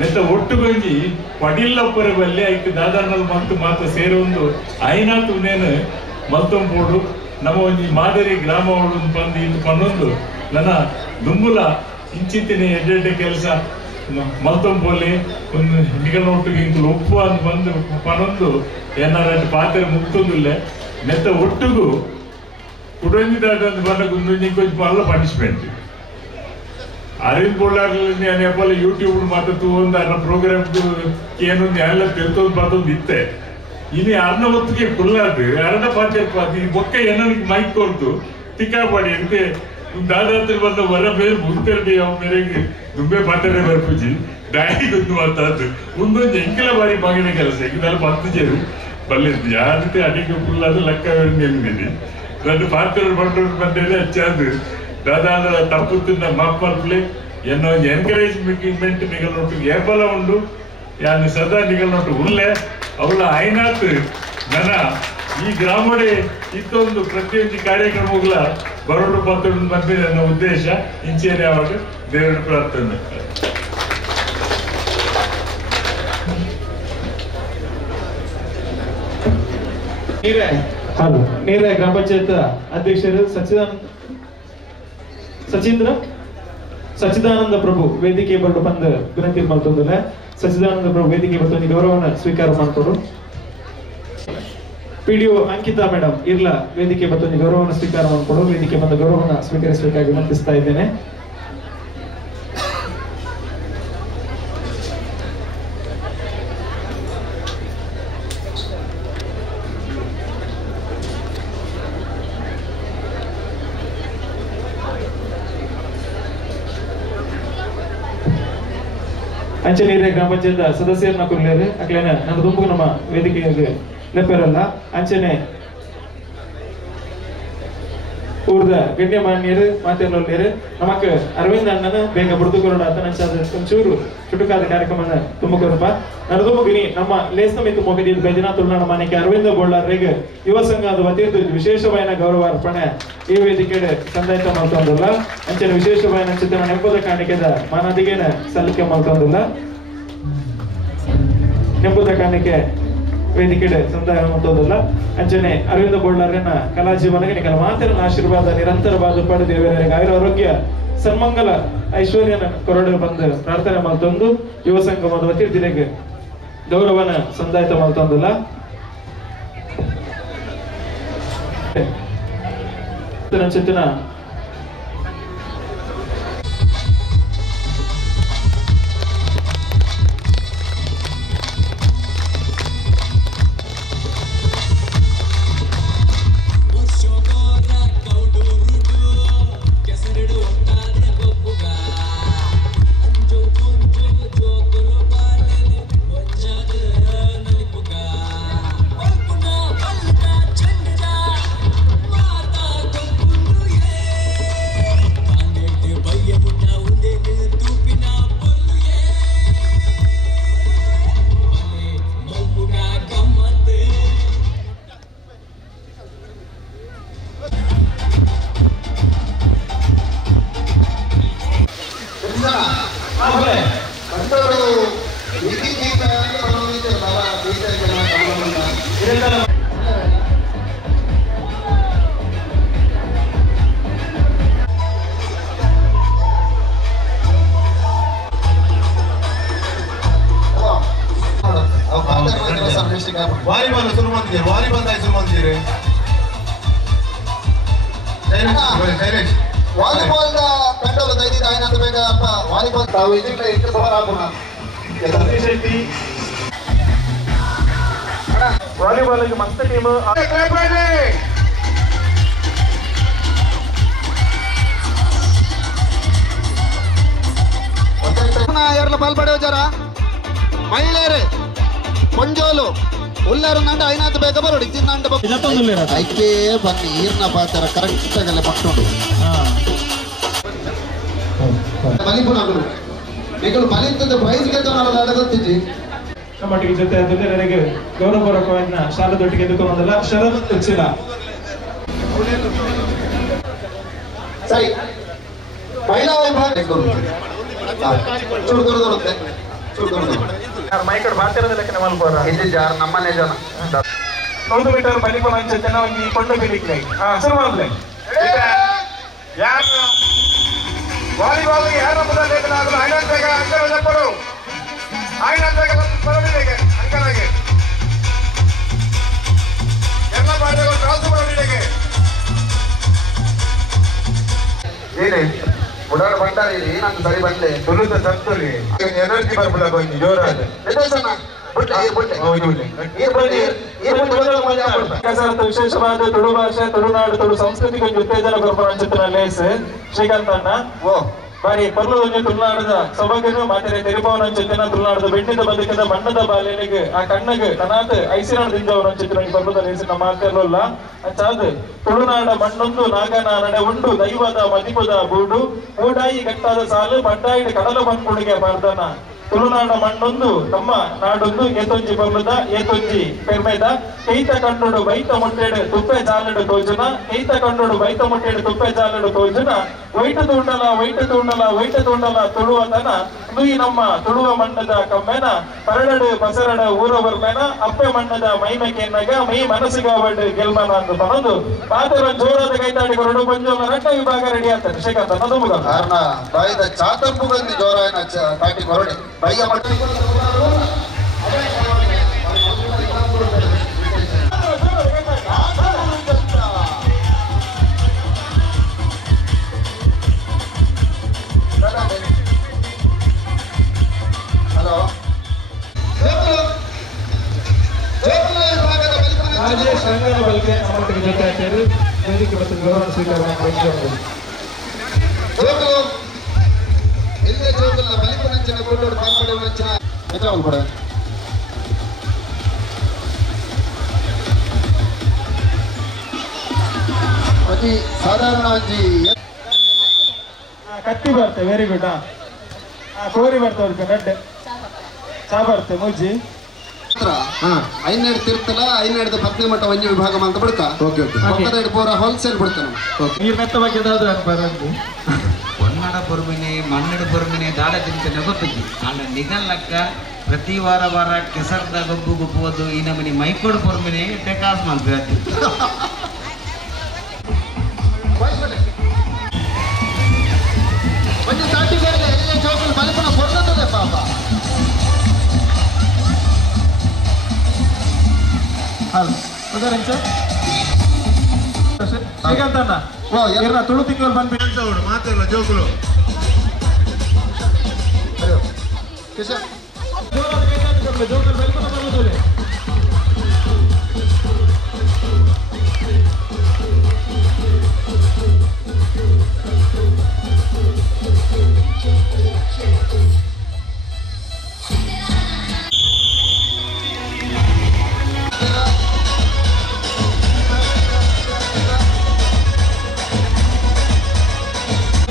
ನೆತ್ತ ಒಟ್ಟುಗೊಂಜಿ ಪಡಿಲ್ಲಪ್ಪರ ಬಲ್ಲೆ ಐಕ್ ದಾದಾನಲ್ ಮಂತು ಮಾತ್ರ ಸೇರೊಂದು ಐನಾತ್ ನೇನು ಮಲ್ತಂಪೋಡು ನಮ್ಮ ಒಂಜಿ ಮಾದರಿ ಗ್ರಾಮ ಬಂದು ಇದು ಪನ್ನೊಂದು ನನ್ನ ದುಂಬುಲ ಇಂಚಿತ್ತಿನ ಎಡ್ಡೆ ಕೆಲಸ ಮಲ್ತಂಪೋಲಿ ಒಂದು ನಿಗಲೊಟ್ಟಿಗೆ ಇಂಕಲು ಉಪ್ಪು ಅಂತ ಬಂದು ಪನ್ನೊಂದು ಏನಾರ ಪಾತ್ರೆ ಮುಕ್ತೊಂದಿಲ್ಲ ನೆತ್ತ ಒಟ್ಟಿಗೂ ಕುಡೊಂದಿದಾದ ಬಂದ ಕೊಂಚ ಮಲ್ಲ ಪನಿಷ್ಮೆಂಟ್ ಅರಿನ್ ಬೋಳಾರ್ಲಿ ನೆಪಲ ಯೂಟ್ಯೂಬ್ ಮಾತ್ರ ಒಂದು ಅನ್ನ ಪ್ರೋಗ್ರಾಮ್ ಏನೊಂದು ಎಲ್ಲ ತಿಳ್ತೊಂದು ಬರ್ತೊಂದು ಇತ್ತೆ ಇನ್ನು ಅರ್ನ ಹೊತ್ತಿಗೆ ಕುಲ್ಲಾದು ಅರ್ಧ ಪಾತ್ರೆ ಈ ಬೊಕ್ಕ ಏನಕ್ಕೆ ಮೈಕ್ ಕೊಡ್ತು ತಿಕ್ಕಾಪಾಡಿ ಅಂತೆ ದಾದಾತ್ರ ಬಂದ ಹೊರ ಬೇರೆ ಮುಂತರಡಿ ಅವ ಮೇರೆಗೆ ದುಂಬೆ ಪಾತ್ರೆ ಬರ್ಪುಜಿ ಡಾಯಿಗೊಂದು ಮಾತಾದ್ದು ಒಂದೊಂದು ಎಂಕಿಲ ಬಾರಿ ಮಗಿನ ಕೆಲಸ ಇದೆಲ್ಲ ಪತ್ತು ಜೇರು ಬಲ್ಲಿದ್ದು ಯಾರತ್ತೆ ಅಡಿಗೆ ಫುಲ್ಲಾದ ಲೆಕ್ಕ ನಿಲ್ಲಿದ್ದೀನಿ రెండు పాత్రలు పట్టుకుని ಬಂದರೆ ಹೆಚ್ಚಾದು ದಾದಾದ ತಪ್ಪುತ್ತಿನ ಮಾಪಲ್ಲೆ ಎನ್ನೋ ಎನ್ಕರೇಜ್ಮೆಂಟ್ ನಿಗಲ್ನೊಟ್ಟು ಏಪಲ ಉಂಡು ಯಾನು ಸದಾ ನಿಗಲ್ನೊಟ್ಟು ಉಳ್ಳೆ ಅವಳ ಐನಾತ್ ನನ್ನ ಈ ಗ್ರಾಮಡೆ ಇತ್ತೊಂದು ಪ್ರತಿಯೊಂದು ಕಾರ್ಯಕ್ರಮಗಳ ಬರೋಡು ಪತ್ತೊಂದು ಬಂದಿದೆ ನನ್ನ ಉದ್ದೇಶ ಇಂಚೇನೆ ಅವಾಗ ದೇವರ ಪ್ರಾರ್ಥನೆ. ನೇರ ಗ್ರಾಮ ಪಂಚಾಯತ್ ಅಧ್ಯಕ್ಷರು ಸಚ್ಚಿದಾನಂದ ಪ್ರಭು ವೇದಿಕೆ ಬರಲು ಬಂದು ವಿನಂತಿ ಮಾಡ್ತಂದ್ರೆ ಸಚ್ಚಿದಾನಂದ ಪ್ರಭು ವೇದಿಕೆ ಬರ್ತ ಗೌರವನ ಸ್ವೀಕಾರ ಮಾಡ್ಕೊಡು. ಪಿಡಿಒ ಅಂಕಿತಾ ಮೇಡಮ್ ಇರ್ಲ ವೇದಿಕೆ ಬರ್ತ ಗೌರವನ ಸ್ವೀಕಾರ ಮಾಡ್ಕೊಡು. ವೇದಿಕೆ ಬಂದ ಗೌರವನ ಸ್ವೀಕರಿಸಬೇಕಾಗಿ ವಿನಂತಿಸ್ತಾ ಇದ್ದೇನೆ. ಅಂಚನೆ ಗ್ರಾಮ ಪಂಚಾಯತ್ ಸದಸ್ಯರನ್ನ ಕೊಡ್ಲೇರು ಅಕ್ಲೇನ ನನ್ನ ದುಂಬು ನಮ್ಮ ವೇದಿಕೆಗೆ ಲೆಪ್ಪರಲ್ಲ ಅಂಚನೆ ಊರ್ದ ಗಣ್ಯಮಾನ್ಯರು ಮಾತೇರು ನಮಕ್ ಅರವಿಂದ್ ಅಣ್ಣನ ಬೇಗ ಬುಡ್ದುಕೊರೋಡ ಆತನಂಚಾದ ಒಂಚೂರು ಚುಟುಕಾದ ಕಾರ್ಯಕ್ರಮನ ತುಂಬಕೊರಪ್ಪ ನನ್ನ ದುಂಬುಗಿನಿ ನಮ್ಮ ಲೇಸ್ನ ಮಿತ್ತು ಮೊಗದಿ ಗದಿನ ತುಳ್ನಾಡ ಮಾನ್ಯಕ್ಕೆ ಅರವಿಂದ ಬೋಳ್ಳಾರ್ರಿಗೆ ಯುವ ಸಂಘದ ವತಿಯಿಂದ ವಿಶೇಷವಾದ ಗೌರವ ಅರ್ಪಣೆ ಈ ವೇದಿಕೆ ಸಂದಾಯಿತ ಮಾಡ್ತಂದಿಲ್ಲ ಅಂಚನೆ ವಿಶೇಷವಾದ ಚಿತ್ರಣ ನೆಂಬುದ ಕಾಣಿಕೆದ ಮಾನದಿಗೇನ ಸಲ್ಲಿಕೆ ಮಾಡ್ತಂದಿಲ್ಲ ನೆಂಬುದ ಕಾಣಿಕೆ ವೇದಿಕೆ ಸಂದಾಯ ಮಾಡ್ತೋದಿಲ್ಲ ಅಂಚನೆ ಅರವಿಂದ ಬೋಳ್ಳಾರ್ಗನ ಕಲಾ ಜೀವನಗೆ ನಿಖಲ ಮಾತಿನ ಆಶೀರ್ವಾದ ನಿರಂತರವಾದ ಪಡೆದೇವರಿಗೆ ಆಯುರ ಆರೋಗ್ಯ ಸನ್ಮಂಗಲ ಐಶ್ವರ್ಯನ ಕೊರಡು ಬಂದು ಪ್ರಾರ್ಥನೆ ಮಾಡ್ತಂದು ಯುವ ಸಂಗಮದ ವತಿರ್ದಿನೆಗೆ ಗೌರವನ ಸಂದಾಯಿತ ಮಾಡ್ತಂದಿಲ್ಲ ಚಿತ್ತನ ವಾಲಿಬಾಲ್ ಶುರು ಮಾಡ್ತಿದ್ದೀರಿ ವಾಲಿಬಾಲ್ ಶುರು ಮಾಡ್ತಿದ್ದೀರಿ ವಾಲಿಬಾಲ್ ತಂಡದ ದೈನಿಕ ಆಯ್ನಾದ ಬೇಗ ವಾಲಿಬಾಲ್ ತಾವು ಇದಕ್ಕೆ ಎಷ್ಟು ಸವಾಲಾಗೋಣ ವಾಲಿಬಾಲ್ ಮಸ್ತ್ ಟೀಮ್ ఎవరిలో పాల్పడే వచ్చారా మహిళలు కొంజోలు ಉಳ್ಳಾರು ನಂಡ ಐನಾತ್ ಬೇಗ ಬರೋಡಿ ತಿನ್ನಂಡ ಐಕೆ ಬನ್ನಿ ಈರ್ನ ಪಾತ್ರ ಕರೆಕ್ಟ್ ಆಗಲ್ಲ ಪಟ್ಟುಂಡು ಬಲಿಪುಣಗಳು ನೀವು ಬಲಿಂತದ ಪ್ರೈಸ್ ಗೆದ್ದವರ ಗೊತ್ತಿಜ್ಜಿ ನಮ್ಮೊಟ್ಟಿಗೆ ಜೊತೆ ಆದ್ರೆ ನನಗೆ ಗೌರವಪೂರ್ವಕವನ್ನ ಶಾಲದೊಟ್ಟಿಗೆ ಎದುಕೊಂಡಲ್ಲ ಶರತ್ ಚಿಲ ಸರಿ ಮಹಿಳಾ ವಿಭಾಗ ಚುಡುಕೊಡದೊರುತ್ತೆ ಮೈಕಡ್ ಬಾತಿರೋದಕ್ಕೆ ಮಲ್ಕೋರ ಇಲ್ಲಿ ಜಾರ್ ನಮ್ಮನೆ ಜನ 1 ಮೀಟರ್ ಬಲಿಪುಣ ಅಂಚೆ ಒಂದು ಕೊಂಡು ಬಿಲಿಕ್ಲೆ ಶುರು ಮಾಡ್ಲೆ ಯಾರು ವಾಲಿಬಾಲ್ ಯಾರು ಮೊದಲು ಆಗಲು ಐನಾತ್ ಬೇಗ ಅಂಕಲ್ ಜಪ್ಪರು ಐನಾತ್ ಬೇಗ ಬರಲಿದೆ ಅಂಕಲ್ಗೆ ಎಲ್ಲ ಬಾಟಗಳು ಕ್ರಾಸ್ ಬರಲಿದೆ ಏನೇ ಉಡಾಡ ಬಂದಾರ ಇಲ್ಲಿ ನಾನು ಸರಿ ಬಂದೆ ಸುಲುತ ತತ್ತುಲಿ ಎನರ್ಜಿ ಬರ್ಬಲ ಕೊಂಚ ಜೋರಾದ ನಿದರ್ಶನ ವಿಶೇಷವಾದ ತುಳು ಭಾಷೆ ತುಳುನಾಡು ತುಳು ಸಂಸ್ಕೃತಿ ಕೊಂಚ ಉತ್ತೇಜನ ಬರ್ಪಣ ಚಿತ್ರ ಲೇಸ್ ಶ್ರೀಕಾಂತ್ ಅಣ್ಣ ಬಾರಿ ಪರ್ಲದೊಂದು ತುಳುನಾಡದ ಸೊಬಗನು ಮಾತೆರೆ ತೆರಿಪವನ ಚಿತ್ರನ ತುಳುನಾಡದ ಬೆಣ್ಣಿದ ಬದುಕದ ಬಣ್ಣದ ಬಾಲೆನಿಗೆ ಆ ಕಣ್ಣಗೆ ತನಾತ್ ಐಸಿರಾಣ ದಿಂಜವನ ಚಿತ್ರ ಪರ್ಲದ ಲೇಸಿನ ಮಾತೆಲ್ಲ ಅಚ್ಚಾದ್ ತುಳುನಾಡ ಮಣ್ಣೊಂದು ನಾಗನ ನಡೆ ಉಂಡು ದೈವದ ಮದಿಪದ ಬೂಡು ಮೂಡಾಯಿ ಗಟ್ಟಾದ ಸಾಲು ಪಡ್ಡಾಯಿಡ್ ಕಡಲ ಬಂದ್ಕುಡಿಗೆ ಬಾರ್ದನ ತುಳುನಾಡ ಮಣ್ಣೊಂದು ನಮ್ಮ ನಾಡೊಂದು ಏತೊಂಜಿ ಬರ್ಲದ ಏತೊಂಜಿ ಪೆರ್ಮೆದ ಕೈತ ಕಣ್ಣುಡು ಬೈತ ಮುಟ್ಟೆಡು ತುಪ್ಪೆ ಜಾಲಡು ತೋಜುನ ಕೈತ ಕಣ್ಣುಡು ಬೈತ ಮುಟ್ಟೆಡು ತುಪ್ಪೆ ಜಾಲಡು ತೋಜುನ ವೈಟ ತೂಂಡಲ ತುಳುವತನ ನುಯಿ ನಮ್ಮ ತುಳುವ ಮಣ್ಣದ ಕಮ್ಮೆನ ಪರಡಡು ಪಸರಡ ಊರ ಬರ್ಮೆನ ಅಪ್ಪೆ ಮಣ್ಣದ ಮೈಮೆಕೆನ್ನಗ ಮೈ ಮನಸ್ಸಿಗ ಬಡ್ ಗೆಲ್ಮನ ಅಂತ ಬರೋದು ಪಾತ್ರ ಜೋರಾದ ಕೈತಾಡಿಗಳು ಪಂಜೋಲ ರಟ್ಟ ವಿಭಾಗ ರೆಡಿ ಆಗ್ತಾರೆ ಶ್ರೀಕಾಂತ್ ಅನ್ನೋದು ಮುಗ ಕಾರಣ ಬಾಯಿದ ಚಾತಂಪುಗಳಲ್ಲಿ ಜೋರಾಯನ ಪಾಟಿ ಹೊರಡಿ ಬೈಯ ಮಟ್ಟ ಹಲೋ ರಾಜೇಶ್ ರಂಗನ ಬಲ್ಗೆ ನಮ್ಮೊಟ್ಟಿಗೆ ಜೊತೆ ಆಗ್ತಾರೆ ವೇದಿಕೆ ಮತ್ತು ಗೌರವ ಸ್ವೀಕಾರ ಜೋಕುಲು ಇಲ್ಲೇ ಜೋಕುಲ ಬಲಿಪನಂಚಿನ ಗೋಡೋಡು ಕಾಂಪಡೆ ಮಂಚಿನ ಎತ್ತಾವಲ್ ಕೊಡ ಅತಿ ಸಾಧಾರಣ ಅಂಜಿ ಕತ್ತಿ ಬರ್ತೇ ವೆರಿ ಗುಡ್ ಕೋರಿ ಬರ್ತದೆ ನಡ್ಡೆ ಚಾ ಬರ್ತೆ ಮುಜ್ಜಿ ಐನೆರಡು ತಿರ್ತಲ ಐನೆರಡು ಪತ್ನಿ ಮಟ್ಟ ಒಂಜಿ ವಿಭಾಗ ಅಂತ ಬಿಡ್ಕ ಪಕ್ಕದ ಪೂರ ಹೋಲ್ಸೇಲ್ ಬಿಡ್ತಾನೆ ನೀರು ಮೆತ್ತವಾಗಿದ್ದಾದ್ರೆ ಬರಂದು ಒನ್ನಡ ಪೊರ್ಮಿನಿ ಮಣ್ಣಡ ಪೊರ್ಮಿನಿ ದಾಡ ತಿಂತನೆ ಗೊತ್ತಿದ್ದಿ ನಾನು ನಿಗಲ್ಲಕ್ಕ ಪ್ರತಿ ವಾರ ಕೆಸರ್ದ ಗೊಬ್ಬು ಗುಪ್ಪುವುದು ಈ ನಮನಿ ಮೈಕೋಡು ಪೊರ್ಮಿನಿ ಟೆಕಾಸ್ ಮಾಡ್ತೀವಿ ಒಂದು ಸಾಟಿಗಾರಲ್ಲ ಎಲ್ಲ ಜೋಕುಲು ಬಲಿಪನ ಕೊಡ್ತದೆ ಪಾಪ ಶ್ರೀಕಾಂತ್ ಅಣ್ಣ ಎಲ್ಲ ತುಳು ತಿಂಗಳು ಬಂದ್ಬಿಟ್ಟು ಮಾತಿಲ್ಲ ಜೋಕುಲು ಕಿಶನ್ ಜೋಕಲ್ ಬೆಲ್ಪನ ಬರುವುದಿಲ್ಲ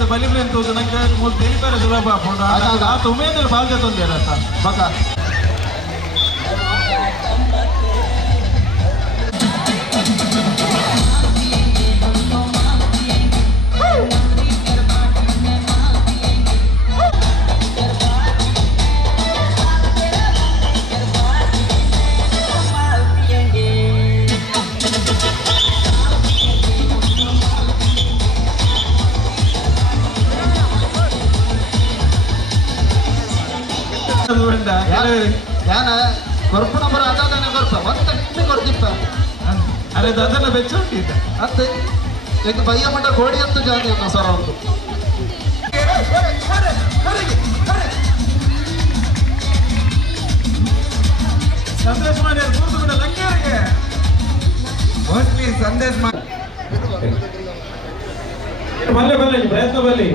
ಬಲಿಬ್ಲೇನ್ ತೋದು ನಂಗೆ ಮೂರು ತೆಲಿಪೇರೆ ಸುಲಭ ಹಾಕೊಂಡು ಆ ತುಮೇಂದ್ರ ಬಾಲ್ಗೆ ತೊಂದಿರ ಬಕ ಯಾನ ಕೊರಪು ನಂಬರ್ ಅದಾನೆ ಕೊರಪ ಮತ್ತೆ ನಿಮ್ಮೆ ಕೊಡ್ತಿಪ್ಪ ಅರೆ ಅದನ್ನ ಬೆಚ್ಚೋಟಿದ್ದ ಅತ್ತೆ ಇದು ಬಯ್ಯ ಮಟ್ಟ ಕೋಡಿ ಅಂತ ಜಾತಿ ಅನ್ನ ಸರ ಒಂದು ಸಂದೇಶ ಮಾಡಿ ಕೂತು ಬಿಡ ಲಂಕೆಯವರಿಗೆ ಮೋಸ್ಟ್ಲಿ ಸಂದೇಶ ಮಾಡಿ ಬಲ್ಲೆ ಪ್ರಯತ್ನ ಬಲ್ಲಿ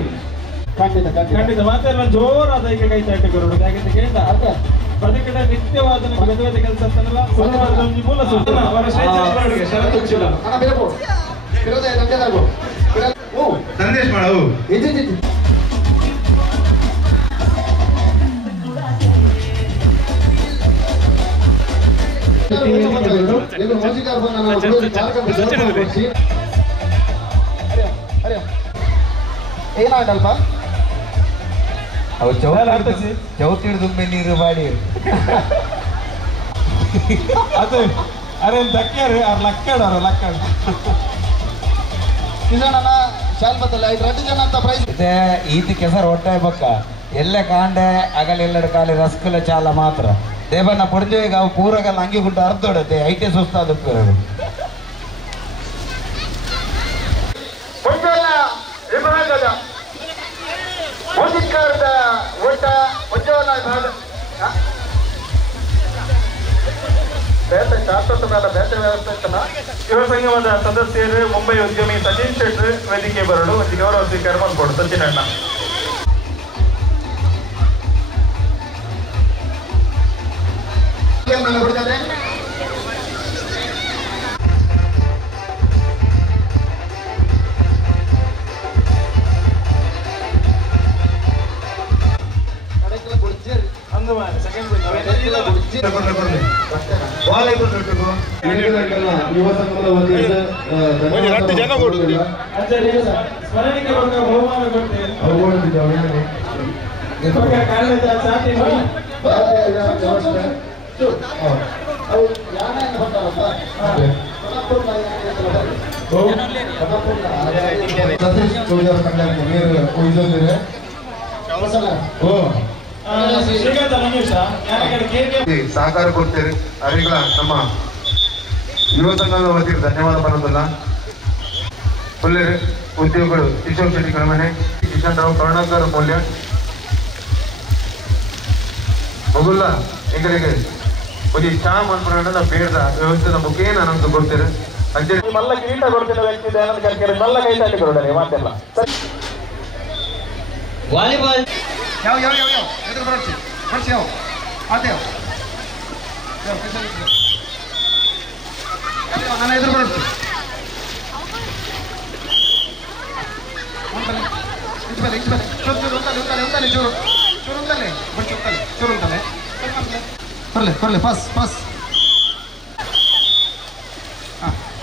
ಖಂಡಿತ ಮಾತೆಲ್ಲ ಜೋರಾದ ಈಗ ಕೈ ತಟ್ಟೆ ಕೊರೋಡು ಯಾಕೆಂತ ಕೇಳಿದ ಅದ ಬದುಕಿನ ನಿತ್ಯವಾದ ಭಗವತ ಕೆಲಸ ಅಂತಲ್ಲ ಸೋಮವಾರದ ಒಂದು ಮೂಲ ಸೂತ್ರ ಅವರ ಶೈಕ್ಷಣಿಕ ಷರತ್ತು ಉಚ್ಚಿಲ್ಲ ಸಂದೇಶ ಮಾಡು ಏನಾಗಲ್ಪ ಅವು ಚೌತಿಡ್ ತುಂಬೆ ನೀರು ಮಾಡಿ ಅದು ಅರೆ ದಕ್ಕ್ಯಾರು ಅವ್ರು ಲಕ್ಕಡ ಲಕ್ಕಡ ಕಿಸಣ ಶಾಲ್ ಬತ್ತಲ್ಲ 2 ಜನ ಅಂತ ಪ್ರೈಸ್ ಇದೆ ಈತಿ ಕೆಸರು ಹೊಟ್ಟೆ ಬಕ್ಕ ಎಲ್ಲೆ ಕಾಂಡೆ ಅಗಲೆಲ್ಲಡ ಕಾಲಿ ರಸ್ಕಲ ಚಾಲ ಮಾತ್ರ ದೇವನ ಪಡ್ದು ಈಗ ಅವು ಪೂರಗಲ್ಲ ಅಂಗಿ ಗುಡ್ಡ ಅರ್ಧೊಡತ್ತೆ ಐಟೆ ಸುಸ್ತಾದ ಯುವ ಸಂಗಮದ ಸದಸ್ಯರು ಮುಂಬೈ ಉದ್ಯಮಿ ಸಚಿನ್ ಶೆಟ್ಟಿ ವೇದಿಕೆ ಬರಲು ಒಂದು ಗೌರವ ಸ್ವೀಕಾರ ಮಾಡ್ಕೊಡು ಸಚಿನ್ ಅಣ್ಣ ಯುವ ಸಂಘದ ವತಿಯಿಂದ ಸ್ಮರಣಿಕೆ ಬಹುಮಾನ ಕೊಡ್ತೇವೆ ಸಹಕಾರ ಕೊಡ್ತೇವೆ ಅವರಿಗಳ ನಮ್ಮ ಯುವ ಸಂಘದ ವತಿಗೆ ಧನ್ಯವಾದ ಬರೋದಲ್ಲ ಒಳ್ಳೆ ಉದ್ಯೋಗಗಳು ಕಿಶೋರ್ ಶೆಟ್ಟಿ ಕಳಮನೆ ಕಿಶನ್ ರಾವ್ ಕರುಣಾಕರ್ ಮೌಲ್ಯ ಮಗುಲ್ಲ ಎಂಕರಿಗೆ ಒಂದು ಚಾ ಮನ್ಪುರಾಣದ ಬೇಡದ ವ್ಯವಸ್ಥೆದ ಮುಖೇನ ನಮ್ದು ಕೊಡ್ತೇವೆ ಅಂಜೆ ಮಲ್ಲ ಕಿರೀಟ ಕೊಡ್ತಿದ್ದ ವ್ಯಕ್ತಿ ದಯಾನಂದ ಕರ್ಕರೆ ಮಲ್ಲ ಕೈ ತಾಟಿ ಕೊಡೋಣ ಮಾತೆಲ್ಲ ವಾಲಿಬಾಲ್ ಯಾವ ಎದುರು ಬರ್ಸಿ ಯಾವ ಆತೇವ್ ನನ್ನ ಎದುರು ಬರ್ಸಿ ಕೊರ್ಲೆ ಪಾಸ್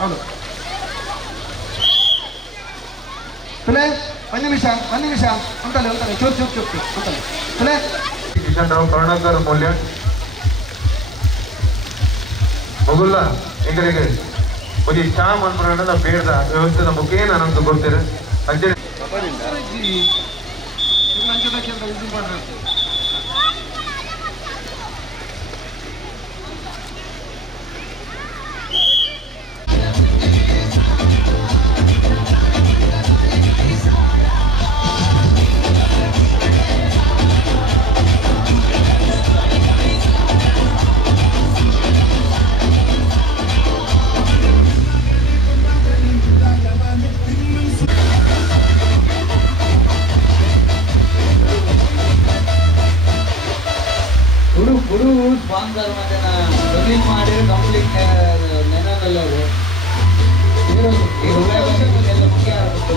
ಹೌದು ಪ್ಲೇ ಒಂದು ನಿಮಿಷ ಅಂತಲೇ ಚೂರು ಅಂತಲೇ ಪ್ಲೇ ಕಿಶನ್ ರಾವ್ ಕರುಣಾಕರ್ ಮೌಲ್ಯ ಮಗುಲ್ಲ ಎಂಕರಿಗೆ ಒಂದು ಚಾ ಮನ್ಪುರಾಣದ ಬೇಡದ ವ್ಯವಸ್ಥೆದ ಮುಖೇನ ನಮ್ದು ಕೊಡ್ತೇವೆ ಅಂಜೆ ಸ್ಪಾನ್ಸರ್ ಮತ್ತೆ ರಿಲೀಸ್ ಮಾಡಿ ಕಂಪ್ಲೀಟ್ ನೆನಪಲ್ಲದು ಈ ಎಲ್ಲ ಮುಖ್ಯ ಆಗುತ್ತೆ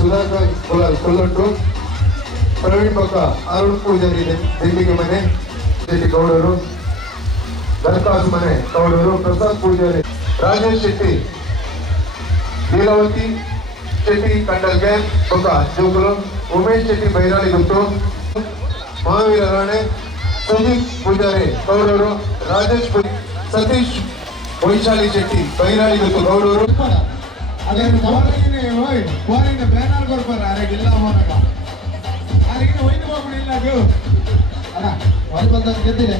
ಸುಧಾಕರ್ ಕೊಲ್ಲಟ್ಟು ಪ್ರವೀಣ್ ಪಕ್ಕ ಅರುಣ್ ಪೂಜಾರಿ ದಿಂಬಿಗೆ ಮನೆ ಶೆಟ್ಟಿ ಗೌಡರು ದರ್ಕಾಸ್ ಮನೆ ಗೌಡರು ಪ್ರಸಾದ್ ಪೂಜಾರಿ ರಾಜೇಶ್ ಶೆಟ್ಟಿ ಲೀಲಾವತಿ ಶೆಟ್ಟಿ ಕಂಡಲ್ಗೆ ಪಕ್ಕ ಜೋಗುಲು ಉಮೇಶ್ ಶೆಟ್ಟಿ ಬೈರಾಳಿ ಗುಟ್ಟು ಮಹಾವೀರ ರಾಣೆ ಸುದೀಪ್ ಪೂಜಾರಿ ಗೌಡರು ರಾಜೇಶ್ ಸತೀಶ್ ವೈಶಾಲಿ ಶೆಟ್ಟಿ ಬೈರಾಳಿ ಗುಟ್ಟು ಗೌಡರು ಅದನ್ನು ಫೋನಿಂದ ಬ್ಯಾನರ್ ಕೊಡ್ಬಾರ ಅರೆಗಿಲ್ಲ ಹೋರಾಗ ಅರೆಗಿನ ಒಯ್ದು ಹೋಗ್ಬಿಡಿಲ್ಲ ಅದು ಅಣ್ಣ ಹೊರ ಬಂದಾಗ ಗೆದ್ದಿದೆ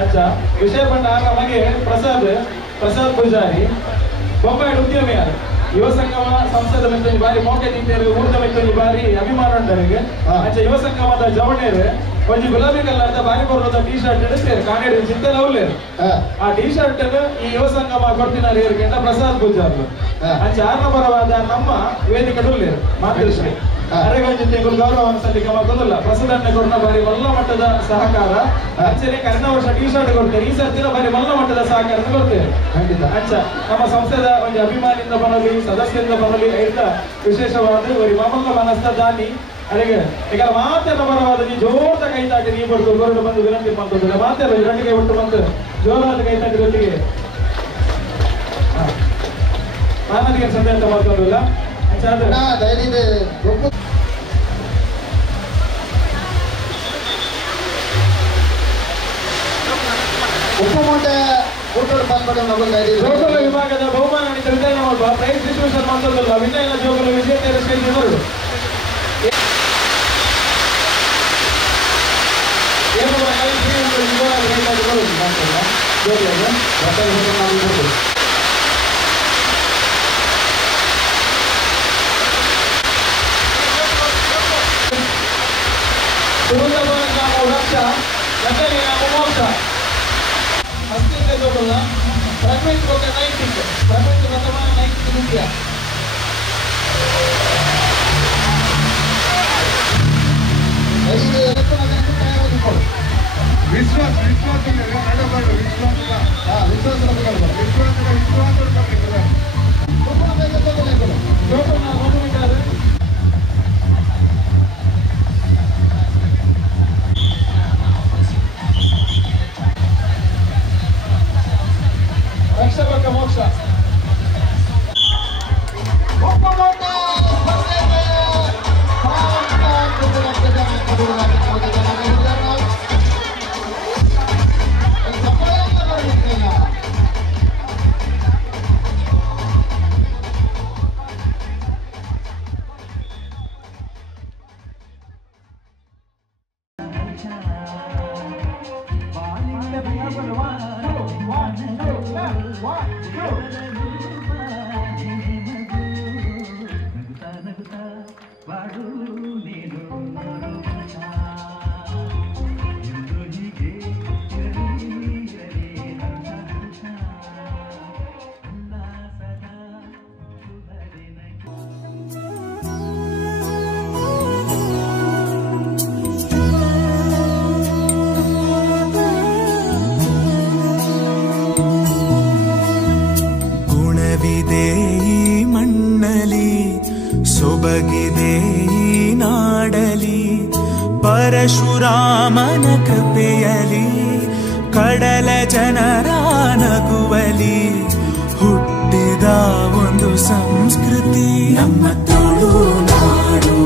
अच्छा विषय पंड आग मगे प्रसाद पूजारी बೊಂಬಾಯಿ ಉದ್ಯಮಿ ಯಾರು ಯುವ ಸಂಗಮ ಸಂಸದ ಮೆತ್ತೊಂದು ಬಾರಿ ಮೋಕೆ ತಿಂತೇರು ಊರ್ದ ಮೆತ್ತೊಂದು ಬಾರಿ ಅಭಿಮಾನ ಉಂಟರಿಗೆ ಅಂಚ ಯುವ ಸಂಗಮದ ಜವಣೇರು ಒಂಜಿ ಗುಲಾಬಿ ಕಲರ್ದ ಬಾರಿ ಬರೋದ ಟೀ ಶರ್ಟ್ ಇಡ್ತೇರು ಕಾಣೇರಿ ಚಿಂತೆ ಲವ್ಲೇರು ಆ ಟೀ ಶರ್ಟ್ ಈ ಯುವ ಸಂಗಮ ಕೊಡ್ತಿನಾರು ಇವ್ರಿಗೆಂಡ ಪ್ರಸಾದ್ ಪೂಜಾರ್ಲು ಅಂಚ ಆರ್ನಪರವಾದ ನಮ್ಮ ವೇದಿಕೆ ಉಳ್ಳೇರು ಮಾತೃಶ್ರೀ ಅರೆಗೊಂದು ತಿಂಗಳು ಗೌರವ ಸಲ್ಲಿಕೆ ಮತ್ತೊಂದಲ್ಲ ಪ್ರಸದನ್ನ ಕೊಡ್ನ ಬಾರಿ ಮಲ್ಲ ಮಟ್ಟದ ಸಹಕಾರ ಅಂಚನೆ ಕಳೆದ ವರ್ಷ ಟೀ ಶರ್ಟ್ ಕೊಡ್ತೇವೆ ಈ ಸರ್ತಿನ ಬಾರಿ ಮಲ್ಲ ಮಟ್ಟದ ಸಹಕಾರ ಕೊಡ್ತೇವೆ ಅಂಚ ನಮ್ಮ ಸಂಸ್ಥೆದ ಒಂದು ಅಭಿಮಾನಿಯಿಂದ ಬರಲಿ ಸದಸ್ಯರಿಂದ ಬರಲಿ ಐತ ವಿಶೇಷವಾದ ಒಂದು ಮಾಮಲ್ಲ ಮನಸ್ತ ದಾನಿ ಅರೆಗೆ ಈಗ ಮಾತೆಲ್ಲ ಬರವಾದ ನೀ ಜೋರ್ದ ಕೈ ತಾಟಿ ನೀ ಬಡ್ದು ಹೊರಡು ಬಂದು ವಿನಂತಿ ಮಾಡ್ತಿದ್ರೆ ಮಾತೆಲ್ಲ ಎರಡು ಕೈ ಒಟ್ಟು ಬಂದು ಜೋರಾದ ಕೈ ತಾಟಿ ಜೊತೆಗೆ ನಾನದಿಗೆ ಸಂದೇಹ ಅಂತ ಮಾಡ್ಕೊಂಡಿಲ್ಲ ಉಪ್ಪುಮೂಟೆ ಊಟದ ಪಾಲ್ಪಡೆ ಜೋಗುಲ ವಿಭಾಗದ ಬಹುಮಾನ ವಿತರಣೆ ಮಾಡುವ ಪ್ರೈಸ್ ಡಿಸ್ಟ್ರಿಬ್ಯೂಷನ್ ಮಾಡೋದಿಲ್ಲ ವಿನಯನ ಜೋಗುಲ ವಿಜೇತರ ಸ್ಟೇಜ್ ಪ್ರೈವೇಟ್ ಹೋಗ 90 ಪ್ರೈವೇಟ್ ವರ್ತಮಾನ 90 ರೂಪಾಯಿ ವಿಶ್ವಾಸ ರಕ್ಷಕ ಮೋಕ್ಷ ರಾಮನ ಕೃಪೆಯಲಿ ಕಡಲ ಜನರ ನಗುವಲಿ ಹುಟ್ಟಿದ ಒಂದು ಸಂಸ್ಕೃತಿ ನಮ್ಮ ತುಳುನಾಡು.